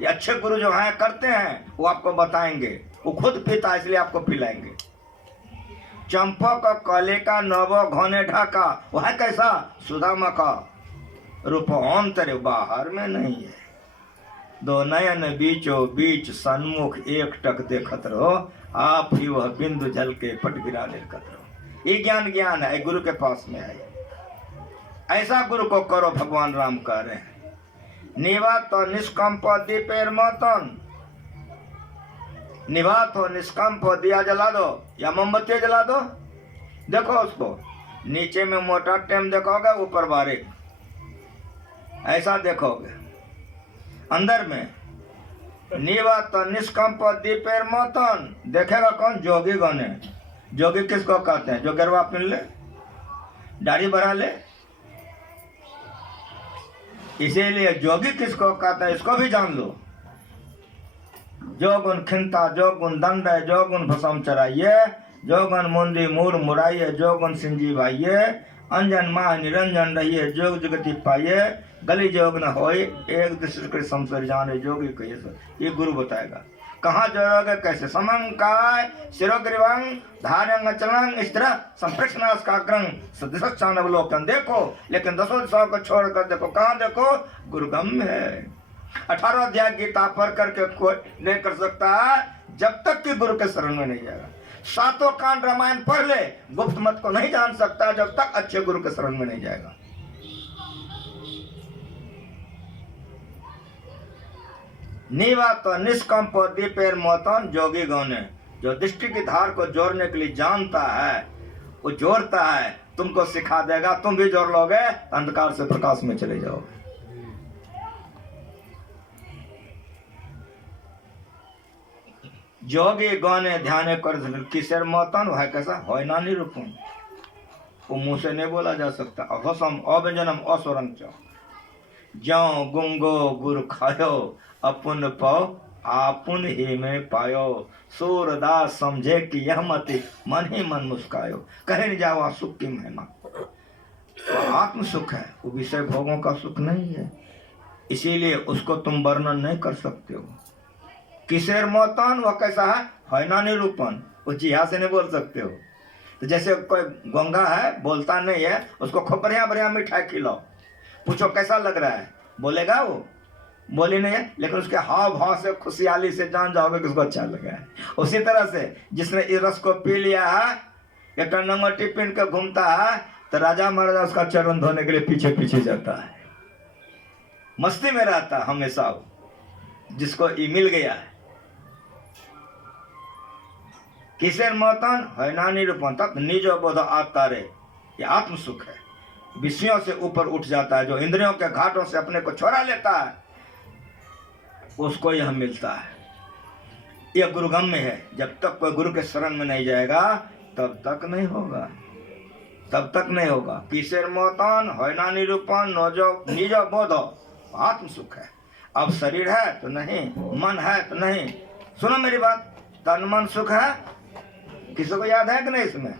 ये अच्छे गुरु जो हैं करते हैं वो आपको बताएंगे। वो खुद पीता है इसलिए आपको पिलाएंगे। चंपक कले का नवो घोने ढाका, वो है कैसा? सुदामा का रूप अंतर, बाहर में नहीं है। दो नयन बीचो बीच सन्मुख, एक टक देखत रहो, आप ही वह बिंदु जल के पट गिरा देखत रहो। ये ज्ञान है, गुरु के पास में है। ऐसा गुरु को करो, भगवान राम कह रहे हैं। निवात तो निष्कंप दीपेर मतन। निवात हो निष्कंप हो, दिया जला दो या मोमबत्ती जला दो। देखो उसको, नीचे में मोटा टेम देखोगे, ऊपर बारीक, ऐसा देखोगे। अंदर में निवात निष्कंप दीपेर मतन, देखेगा कौन? जोगी गणे। जोगी किसको कहते हैं? जो गरबा पहन ले, दाढ़ी बढ़ा ले। इसीलिए जोगी किसको कहते हैं इसको भी जान लो। जो गुण खिंता, जो गुण दंड है, जो गुण भसम चराइये, जो गुण मुंडी मूर मुराइये, जो गुण सिंजी भाइये, अंजन माह निरंजन रहिए, जोग जगति पाइये, गली जोग न होए, एक दूसरे के संसर जाने जोगी कहिए। ये गुरु बताएगा। कहाँ जोड़ोगे, कैसे? समंकाय शिरोग्रीवं धार्यंग चलंग, इस तरह संप्रेक्षणास का ग्रंग सदृशानवलोकन देखो। लेकिन 10 दिशाओं को छोड़कर देखो, कहाँ देखो? गुरुगम्य है। 18 अध्याय गीता पढ़ करके कोई नहीं कर सकता है जब तक कि गुरु के शरण में नहीं जाएगा। 7 कांड रामायण पढ़ ले, गुप्त मत को नहीं जान सकता जब तक अच्छे गुरु के शरण में नहीं जाएगा। निवात निष्कंप दीपेर मतन, जोगी गौने। जो दृष्टि की धार को जोड़ने के लिए जानता है वो जोड़ता है, तुमको सिखा देगा। तुम भी जोड़ लोगे, अंधकार से प्रकाश में चले जाओगे। जोगी गौने ध्यान कर किसर मतन, वह कैसा? है नानी रूपम। वो मुंह से नहीं बोला जा सकता। अहसम अव्यंजनम अस्वरम च, ज्यों गुंगो गुरु खायो, अपुन पाओ आपुन ही में पायो। सूरदास समझे कि यह मति, मन ही मन मुस्कायो। कहीं नहीं जाओ सुख की महिमा। तो आत्म सुख है, वो विषय भोगों का सुख नहीं है। इसीलिए उसको तुम वर्णन नहीं कर सकते हो। किसेर मतन, वह कैसा है नानी रूपन, वो जिहा से नहीं बोल सकते हो। तो जैसे कोई गंगा है, बोलता नहीं है, उसको खूब बढ़िया बढ़िया मिठाई खिलाओ, पूछो कैसा लग रहा है, बोलेगा? वो बोली नहीं है। लेकिन उसके हाव भाव से, खुशहाली से जान जाओगे कि उसको अच्छा लगा है। उसी तरह से जिसने इस रस को पी लिया है, एक नंबर टिफिन के घूमता है, तो राजा महाराजा उसका चरण धोने के लिए पीछे पीछे जाता है, मस्ती में रहता हमेशा। जिसको ये मिल गया है, किसेर मौतन है ना निरूपण तब निज बोध आत्तारे, ये आत्म सुख है, विषयों से ऊपर उठ जाता है, जो इंद्रियों के घाटों से अपने को छोड़ा लेता है उसको यह मिलता है। यह गुरुगम्य है। जब तक कोई गुरु के शरण में नहीं जाएगा तब तक नहीं होगा, तब तक नहीं होगा। किसेर मौतन है ना निरूपण निज बोध आत्म सुख है। अब शरीर है तो नहीं, मन है तो नहीं। सुनो मेरी बात, तन मन सुख है, किसी को याद है कि नहीं? इसमें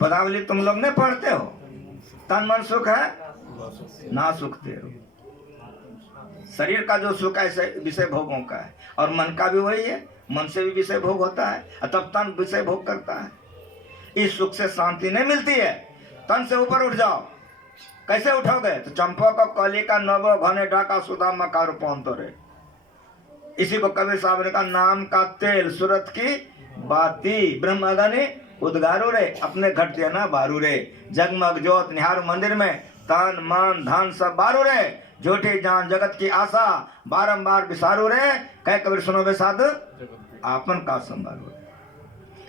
पदावली तुम लोग नहीं पढ़ते हो? तन मन सुख है ना सुखते हो। शरीर का जो सुख है विषय भोगों का है, और मन का भी वही है, मन से भी विषय भोग होता है, तब तन विषय भोग करता है। इस सुख से शांति नहीं मिलती है। तन से ऊपर उठ जाओ। कैसे उठोगे? तो चंपा का कली का नवो घने डाका सुधा मकार पौंतरे। इसी को कबीर साहब ने कहा, नाम का तेल सूरत की बाती, ब्रह्म अग्नि उद्गारू रे, अपने घट दिया ना बारू रे। जगमग जोत निहार मंदिर में, तन मन धन सब बारू रे। झूठी जान जगत की आशा, बारंबार विसारू रे। कह कबीर सुनो बे साध, आपन का संभालो।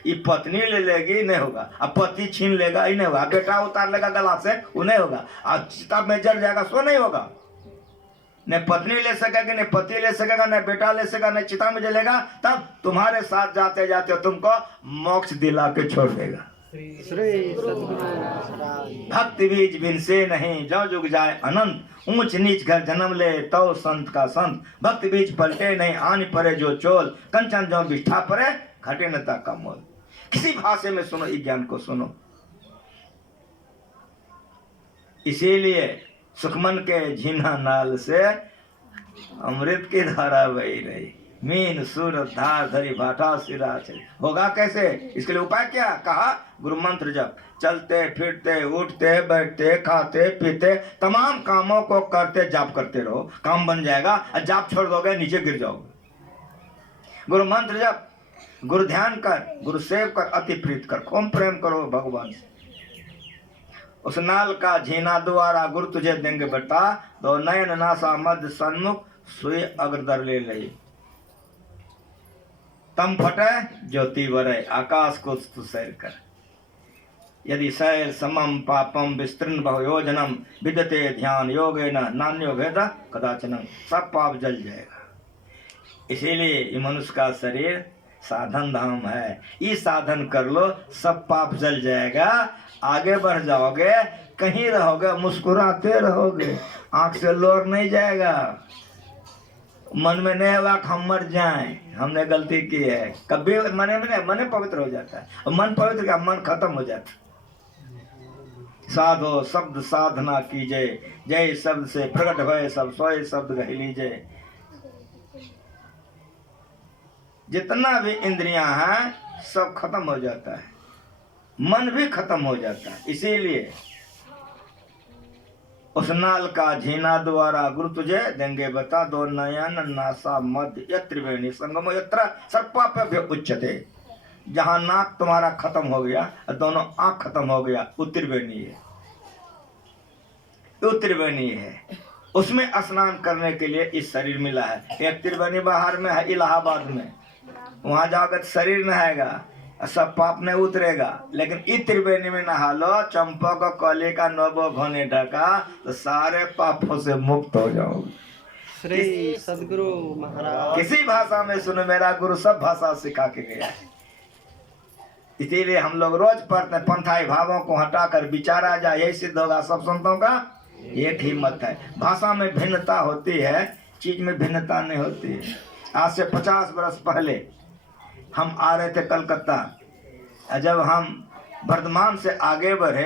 ये पत्नी ले लेगी नहीं होगा, अब पति छीन लेगा ही नहीं होगा, बेटा उतार लेगा गला से वो नहीं होगा, आज चिता में जल जाएगा सो नहीं होगा। न पत्नी ले सकेगा, न पति ले सकेगा, न बेटा ले सकेगा, न चिता में जलेगा। तब तुम्हारे साथ जाते जाते तुमको मोक्ष दिला के छोड़ देगा। श्री सद्गुरु महाराज। भक्ति बीज बिन से नहीं, जो जुग जाए अनंत। ऊंच नीच घर जन्म ले तो संत का संत। भक्ति बीज पलटे नहीं, आन परे जो चोल। कंचन जो बिष्ठा परे, घटे नता का मोल। किसी भाषा में सुनो, इस ज्ञान को सुनो। इसीलिए सुखमन के झीना नाल से अमृत की धारा बही रही। मीन सूरत धार धरी भाटा सिरा चली। होगा कैसे? इसके लिए उपाय क्या कहा? गुरु मंत्र जप। चलते फिरते उठते बैठते खाते पीते तमाम कामों को करते जाप करते रहो, काम बन जाएगा। और जाप छोड़ दोगे नीचे गिर जाओगे। गुरु मंत्र जप, गुरु ध्यान कर, गुरु सेव कर, अति प्रीत कर, खूब प्रेम करो भगवान से। उस नाल का झीना द्वारा गुरु तुझे देंगे बेटा। दो नयन नासा मध्य सन्मुख, सुई अग्रदर ले लई। तम फटे ज्योति वरय, आकाश को तू सैर कर। यदि सैर समम पापम विस्तृण बहुयोजनम, विदते ध्यान योगेन नान्यो भेद कदाचनम। सब पाप जल जाएगा। इसीलिए ये मनुष्य का शरीर साधन धाम है। ये साधन कर लो, सब पाप जल जाएगा। आगे बढ़ जाओगे, कहीं रहोगे मुस्कुराते रहोगे, आंख से लोर नहीं जाएगा। मन में नहीं हुआ कि हम मर जाएं, हमने गलती की है। कभी मन पवित्र हो जाता है, और मन पवित्र का मन खत्म हो जाता है। साधो शब्द साधना कीजिए, जय शब्द से प्रकट भय सब सोए शब्द कह लीजिए। जितना भी इंद्रियां हैं सब खत्म हो जाता है, मन भी खत्म हो जाता है। इसीलिए उस नाल का झीना द्वारा गुरु तुझे देंगे बता। दो नयन नासा मध्य यत्रिवेणी संगम यत्र सर्पाप्य उच्चते। जहां नाक तुम्हारा खत्म हो गया और दोनों आंख खत्म हो गया, उत्तरवेणी है, उत्तरवेणी है। उसमें स्नान करने के लिए इस शरीर मिला है। एक त्रिवेणी बाहर में है, इलाहाबाद में, वहां जाओगे तो शरीर नहाएगा, सब पाप नहीं उतरेगा। लेकिन इस त्रिवेणी में नहा लो, चंपा को कली का नवो घने ढका, तो सारे पापों से मुक्त हो जाओगे। श्री सद्गुरु महाराज। किसी भाषा में सुनो, मेरा गुरु सब भाषा सिखा के गया है। इसीलिए हम लोग रोज पढ़ते हैं, पंथाई भावों को हटाकर विचारा जाए, यही सिद्ध होगा। सब संतों का एक ही मत है। भाषा में भिन्नता होती है, चीज में भिन्नता नहीं होती है। आज से 50 वर्ष पहले हम आ रहे थे कलकत्ता। जब हम वर्धमान से आगे बढ़े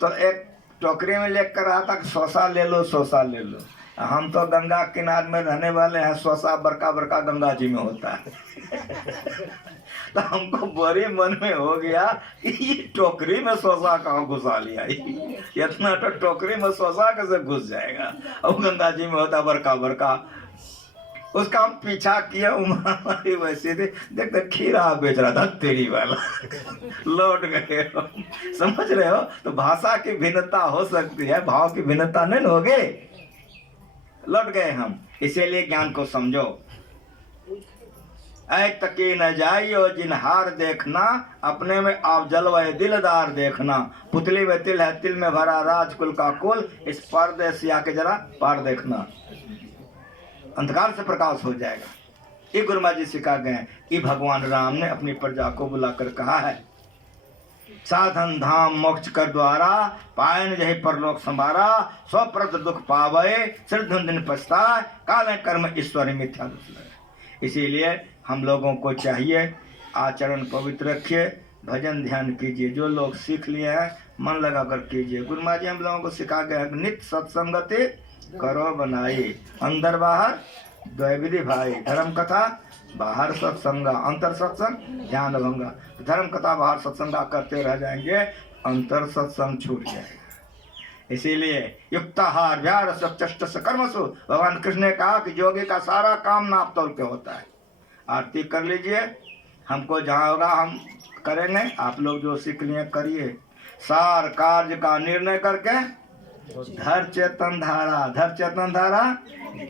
तो एक टोकरी में लेकर रहा था कि सोसा ले लो, सोसा ले लो। हम तो गंगा किनारे में रहने वाले हैं, सोसा बड़का बड़का गंगा जी में होता है। तो हमको बड़े मन में हो गया कि ये टोकरी में सोसा कहाँ घुसा लिया, इतना तो टोकरी में सोसा कैसे घुस जाएगा। अब गंगा जी में होता बड़का बड़का। उसका हम पीछा किया, उम्र वैसे थे, देखते खीरा बेच रहा था तेरी वाला। लौट गए। समझ रहे हो? तो भाषा की भिन्नता हो सकती है, भाव की भिन्नता नहीं होगी। लौट गए हम। इसीलिए ज्ञान को समझो। ऐ तकी न जाइयो जिन हार देखना, अपने में आप जलवाए दिलदार देखना। पुतली में तिल है, तिल में भरा राजकुल का कुल, इस पर्दे से आके जरा पार देखना, अंधकार से प्रकाश हो जाएगा। ये गुरु महाराज जी सिखा गए। ये भगवान राम ने अपनी प्रजा को बुलाकर कहा है, साधन धाम मोक्ष कर द्वारा, पायन जही परलोक संभारा, स्वप्रद दुख पावे, सिरधुन दिन पछताए, काले कर्म ईश्वरी मिथ्या दुष्लय। इसीलिए हम लोगों को चाहिए आचरण पवित्र रखिए, भजन ध्यान कीजिए। जो लोग सीख लिए हैं मन लगा कर कीजिए। गुरु महाराज जी हम लोगों को सिखा गए हैं, नित्य सत्संगति करो बनाई, अंदर बाहर द्वैविधि भाई, धर्म कथा बाहर सत्संग, अंतर सत्संग ध्यान भंगा। धर्म कथा बाहर सत्संग करते रह जाएंगे, अंतर सत्संग छूट जाएगा। इसीलिए युक्ताहार व्यार सचष्ट कर्मसु, भगवान कृष्ण ने कहा कि योगी का सारा काम नाप तोल के होता है। आरती कर लीजिए, हमको जहाँ होगा हम करेंगे, आप लोग जो सीख लिए करिए। सार कार्य का निर्णय करके धर चेतन धारा, धर चेतन धारा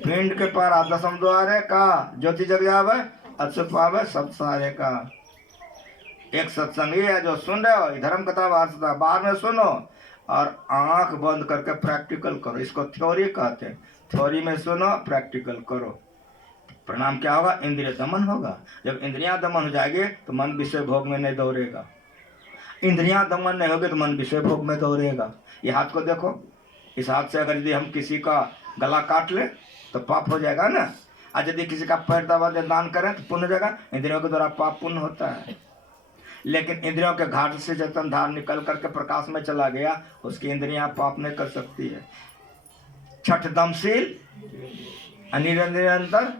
पिंड के पारा, दसम द्वारे का ज्योति जग जावे, अछुत पावे सब सारे का। एक सत्संगी है जो सुन रहे हो, धर्म कथा बाहर में सुनो और आंख बंद करके प्रैक्टिकल करो। इसको थ्योरी कहते हैं। थ्योरी में सुनो, प्रैक्टिकल करो। परिणाम क्या होगा? इंद्रिय दमन होगा। जब इंद्रियां दमन हो जाएगी तो मन विषय भोग में नहीं दौड़ेगा। इंद्रियां दमन नहीं होगी तो मन विषय भोग में दौड़ेगा। ये हाथ को देखो, इस हाथ से अगर यदि हम किसी का गला काट ले तो पाप हो जाएगा ना। आज यदि किसी का पैर दबा दे, दान करें तो पुण्य हो जाएगा। इंद्रियों के द्वारा पाप पुण्य होता है। लेकिन इंद्रियों के घाट से चेतन धार निकल करके प्रकाश में चला गया, उसकी इंद्रियां पाप नहीं कर सकती है। छठ दमशील निरंतर,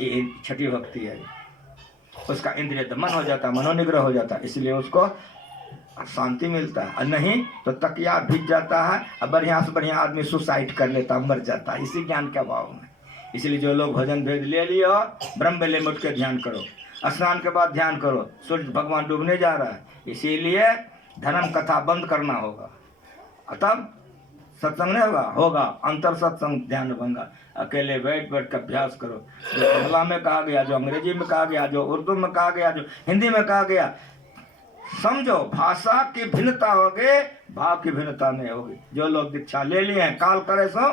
ये छठी भक्ति है। उसका इंद्रिय दमन हो जाता है, मनोनिग्रह हो जाता है, इसलिए उसको शांति मिलता है। और नहीं तो तकिया भीग जाता है, अब बढ़िया से बढ़िया आदमी सुसाइड कर लेता, मर जाता है इसी ज्ञान के अभाव में। इसलिए जो लोग भजन भेद ले लियो, ब्रह्म बेले में उठ के ध्यान करो, स्नान के बाद ध्यान करो, सूर्य भगवान डूबने जा रहा है, इसीलिए धर्म कथा बंद करना होगा। तब सत्संग नहीं होगा अंतर सत्संग ध्यान भंगा। अकेले बैठ बैठ कर अभ्यास करो। जो बांग्ला में कहा गया, जो अंग्रेजी में कहा गया, जो उर्दू में कहा गया, जो हिंदी में कहा गया, समझो भाषा की भिन्नता होगी, भाव की भिन्नता नहीं होगी। जो लोग दीक्षा ले लिए हैं, काल करे सो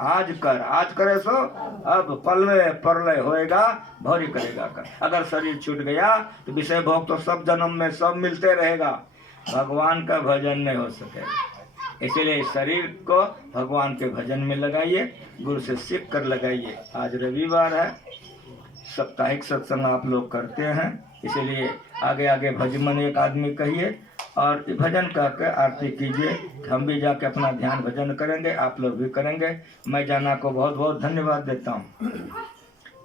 आज कर, आज करे सो अब पल में परलय होएगा, भौरी करेगा कर। अगर शरीर छूट गया तो विषय भोग तो सब जन्म में सब मिलते रहेगा, भगवान का भजन नहीं हो सकेगा। इसीलिए शरीर को भगवान के भजन में लगाइए, गुरु से सीख कर लगाइए। आज रविवार है, साप्ताहिक सत्संग आप लोग करते हैं, इसीलिए आगे आगे भजन एक आदमी कहिए और भजन कह के आरती कीजिए। हम भी जाके अपना ध्यान भजन करेंगे, आप लोग भी करेंगे। मैं जाना को बहुत बहुत धन्यवाद देता हूँ।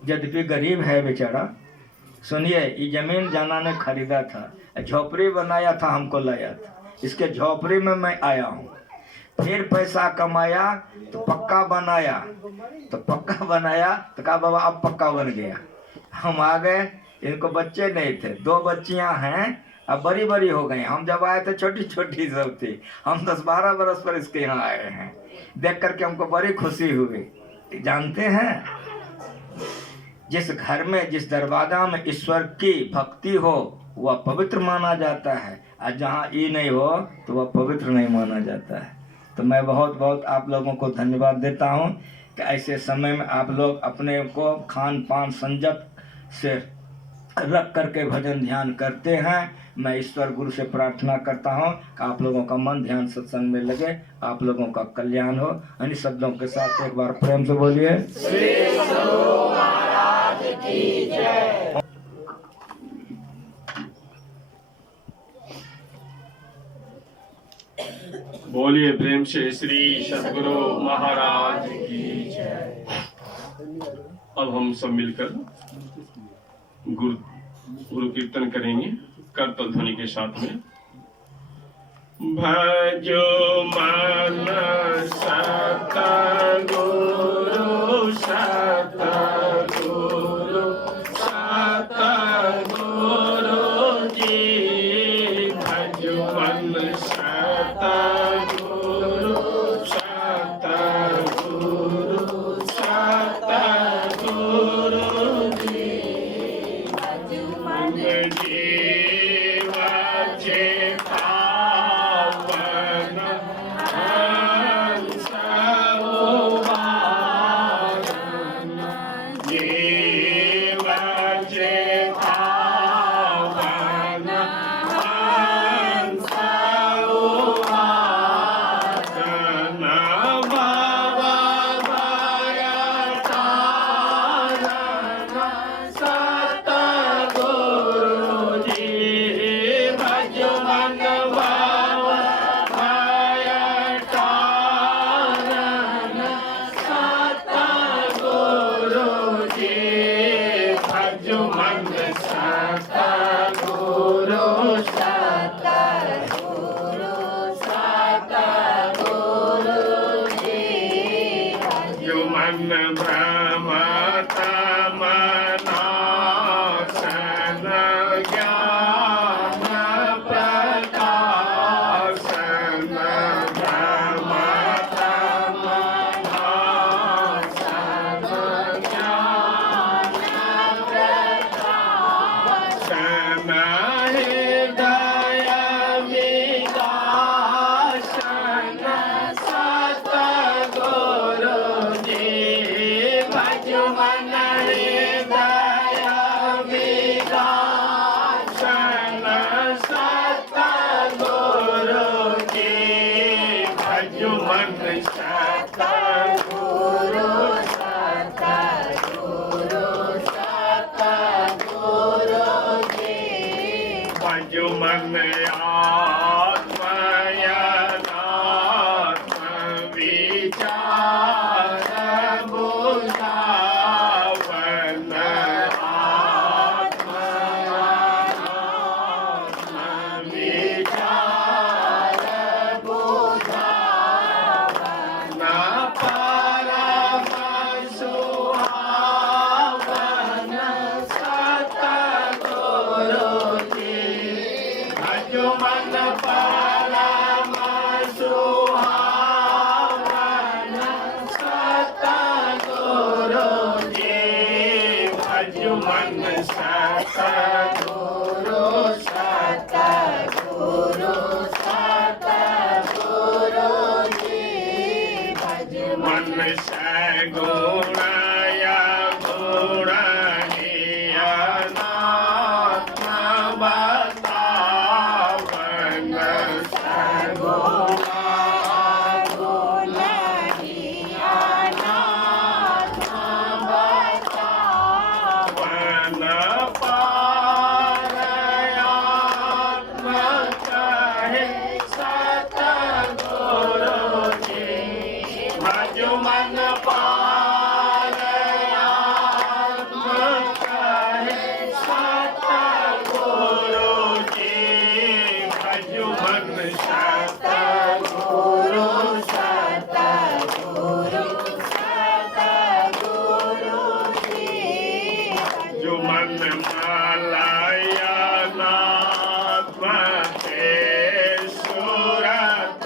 यद्यपि गरीब है बेचारा, सुनिए, ये जमीन जाना ने खरीदा था, झोपड़ी बनाया था, हमको लाया था, इसके झोपड़ी में मैं आया हूँ। फिर पैसा कमाया तो पक्का बनाया, तो कहा बाबा अब पक्का बन गया। हम आ गए, इनको बच्चे नहीं थे, 2 बच्चियां हैं, अब बड़ी बड़ी हो गई। हम जब आए थे छोटी छोटी सब थी। हम 10-12 बरस पर इसके यहाँ आए हैं। देख करके हमको बड़ी खुशी हुई। जानते हैं, जिस घर में, जिस दरवाजा में ईश्वर की भक्ति हो वह पवित्र माना जाता है, और जहाँ ये नहीं हो तो वह पवित्र नहीं माना जाता है। तो मैं बहुत बहुत आप लोगों को धन्यवाद देता हूँ कि ऐसे समय में आप लोग अपने को खान पान संजत से रख करके भजन ध्यान करते हैं। मैं ईश्वर गुरु से प्रार्थना करता हूँ कि आप लोगों का मन ध्यान सत्संग में लगे, आप लोगों का कल्याण हो। इन शब्दों के साथ एक बार प्रेम से बोलिए, श्री सद्गुरु महाराज की जय। बोलिए प्रेम से श्री सद्गुरु महाराज की जय। अब हम सब मिलकर गुरु कीर्तन करेंगे करतल ध्वनि के साथ में। भजो मन सतगुरु सतगुरु सतगुरु जी, भजो मन सतगुरु सतगुरु सतगुरु जी। मन भ्रम तम नाशन ज्ञान प्रकाशन भ्रम तम नाशन ज्ञान प्रकाशन हृदय विकासन सतगुरु जी भजु मन हृदय विकासन सतगुरु जी भजु मन सतगुरु भजु मन आत्मयनात्म विचार बुझावन आत्मयनात्म विचार बुझावन परम सुहावन सतगुरु जी भजु मन परम सुहावन सतगुरु जी भजु मन सतगुरु जी मन सगुणय गुणहीनात्म बतावन वन पारयात्म कहे सतगुरु जी भजु मन पारयात्म कहे सतगुरु जी भजु मन सतगुरु जो मन मालयनात्म के सूरत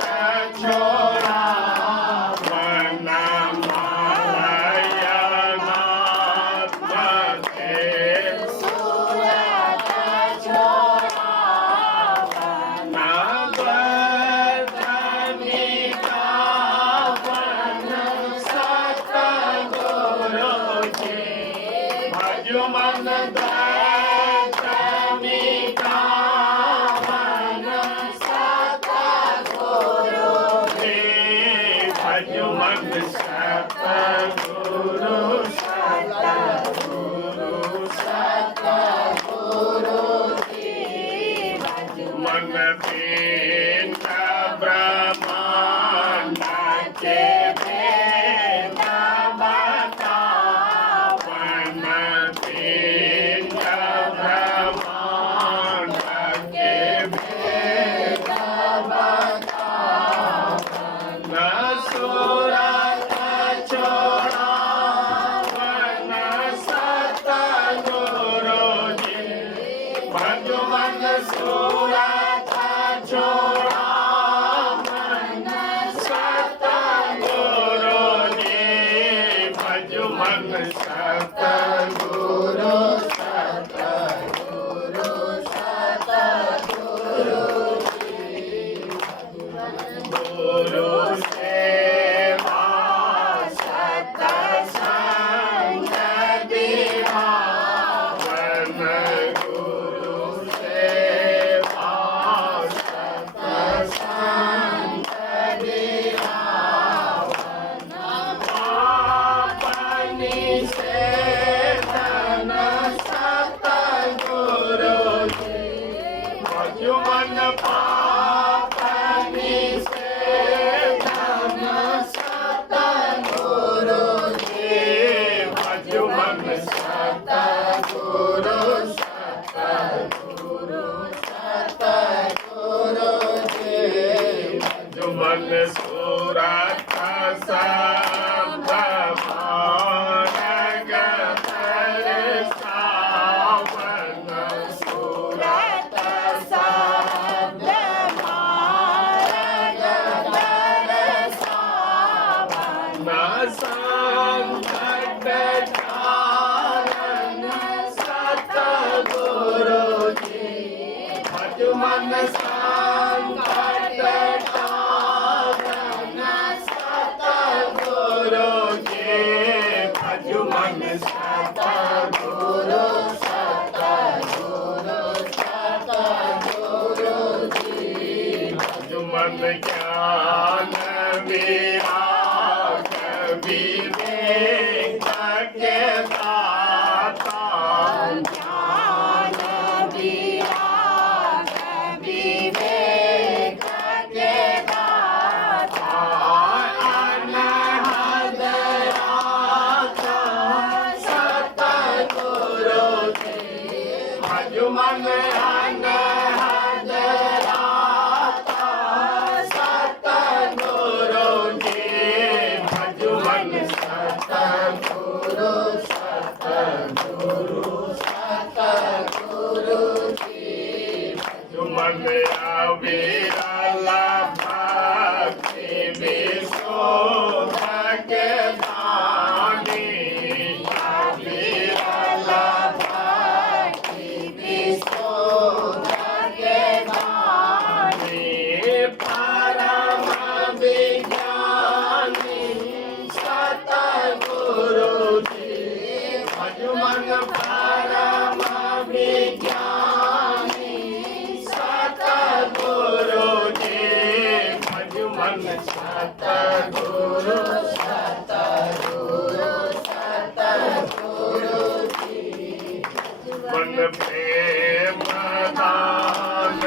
छोड़ा मन मालयनात्म के नवतनिका वन सतगुरु जी भजु मन दैतमिका वन सतगुरु जी भजु मन सतगुरु मन पिंड ब्रह्मांड के भेद बतावन पिंड ब्रह्मांड के भेद बतावन सूरत छोड़ावन सतगुरु जी भजु मन सूरत छोड़ावन सतगुरु जी भजु मन सतगुरु गुरु से संकट टारन सतगुरु जी भज मन संकट टारन सतगुरु जी भज मन सतगुरु मन ज्ञान विराग विवेक के दाता ज्ञान विराग विवेक के दाता अनहद राधा सतगुरु जी भज मन अनहद मन अविरल भक्ति विशोध के दानी अविरल भक्ति विशोध के दानी परम विज्ञानी सतगुरु जी भज मन परम विज्ञानी सतगुरु जी भज मन सतगुरु सतगुरु सतगुरु जी मन प्रेम दान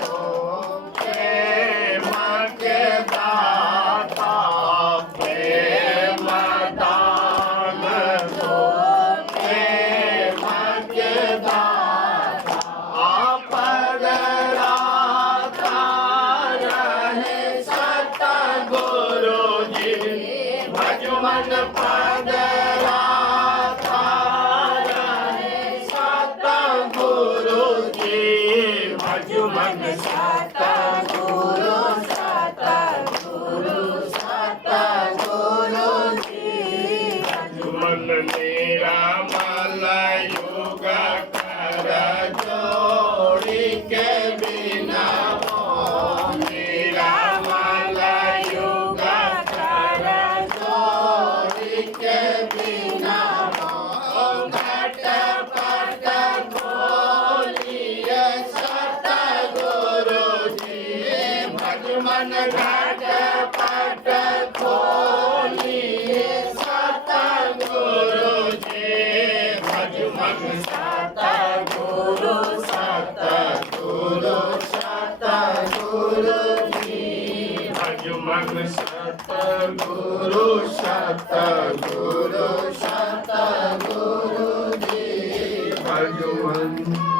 को प्रेम के दाता प्रेम दान को प्रेम के दाता पगराता रहे सतगुरु जी भज मन पगराता रहे सतगुरु जी भज मन सतगुरु सतगुरु सतगुरु जी भज मन निरामल योग कर जोड़ी के बिना निरामल योग कर जोड़ी के बिना घट पट खोलिए सतगुरु जी भज मन घट पट खोलिए सतगुरु जी भज मन सतगुरु सतगुरु सतगुरु जी भज मन सतगुरु सतगुरु सतगुरु जी भज मन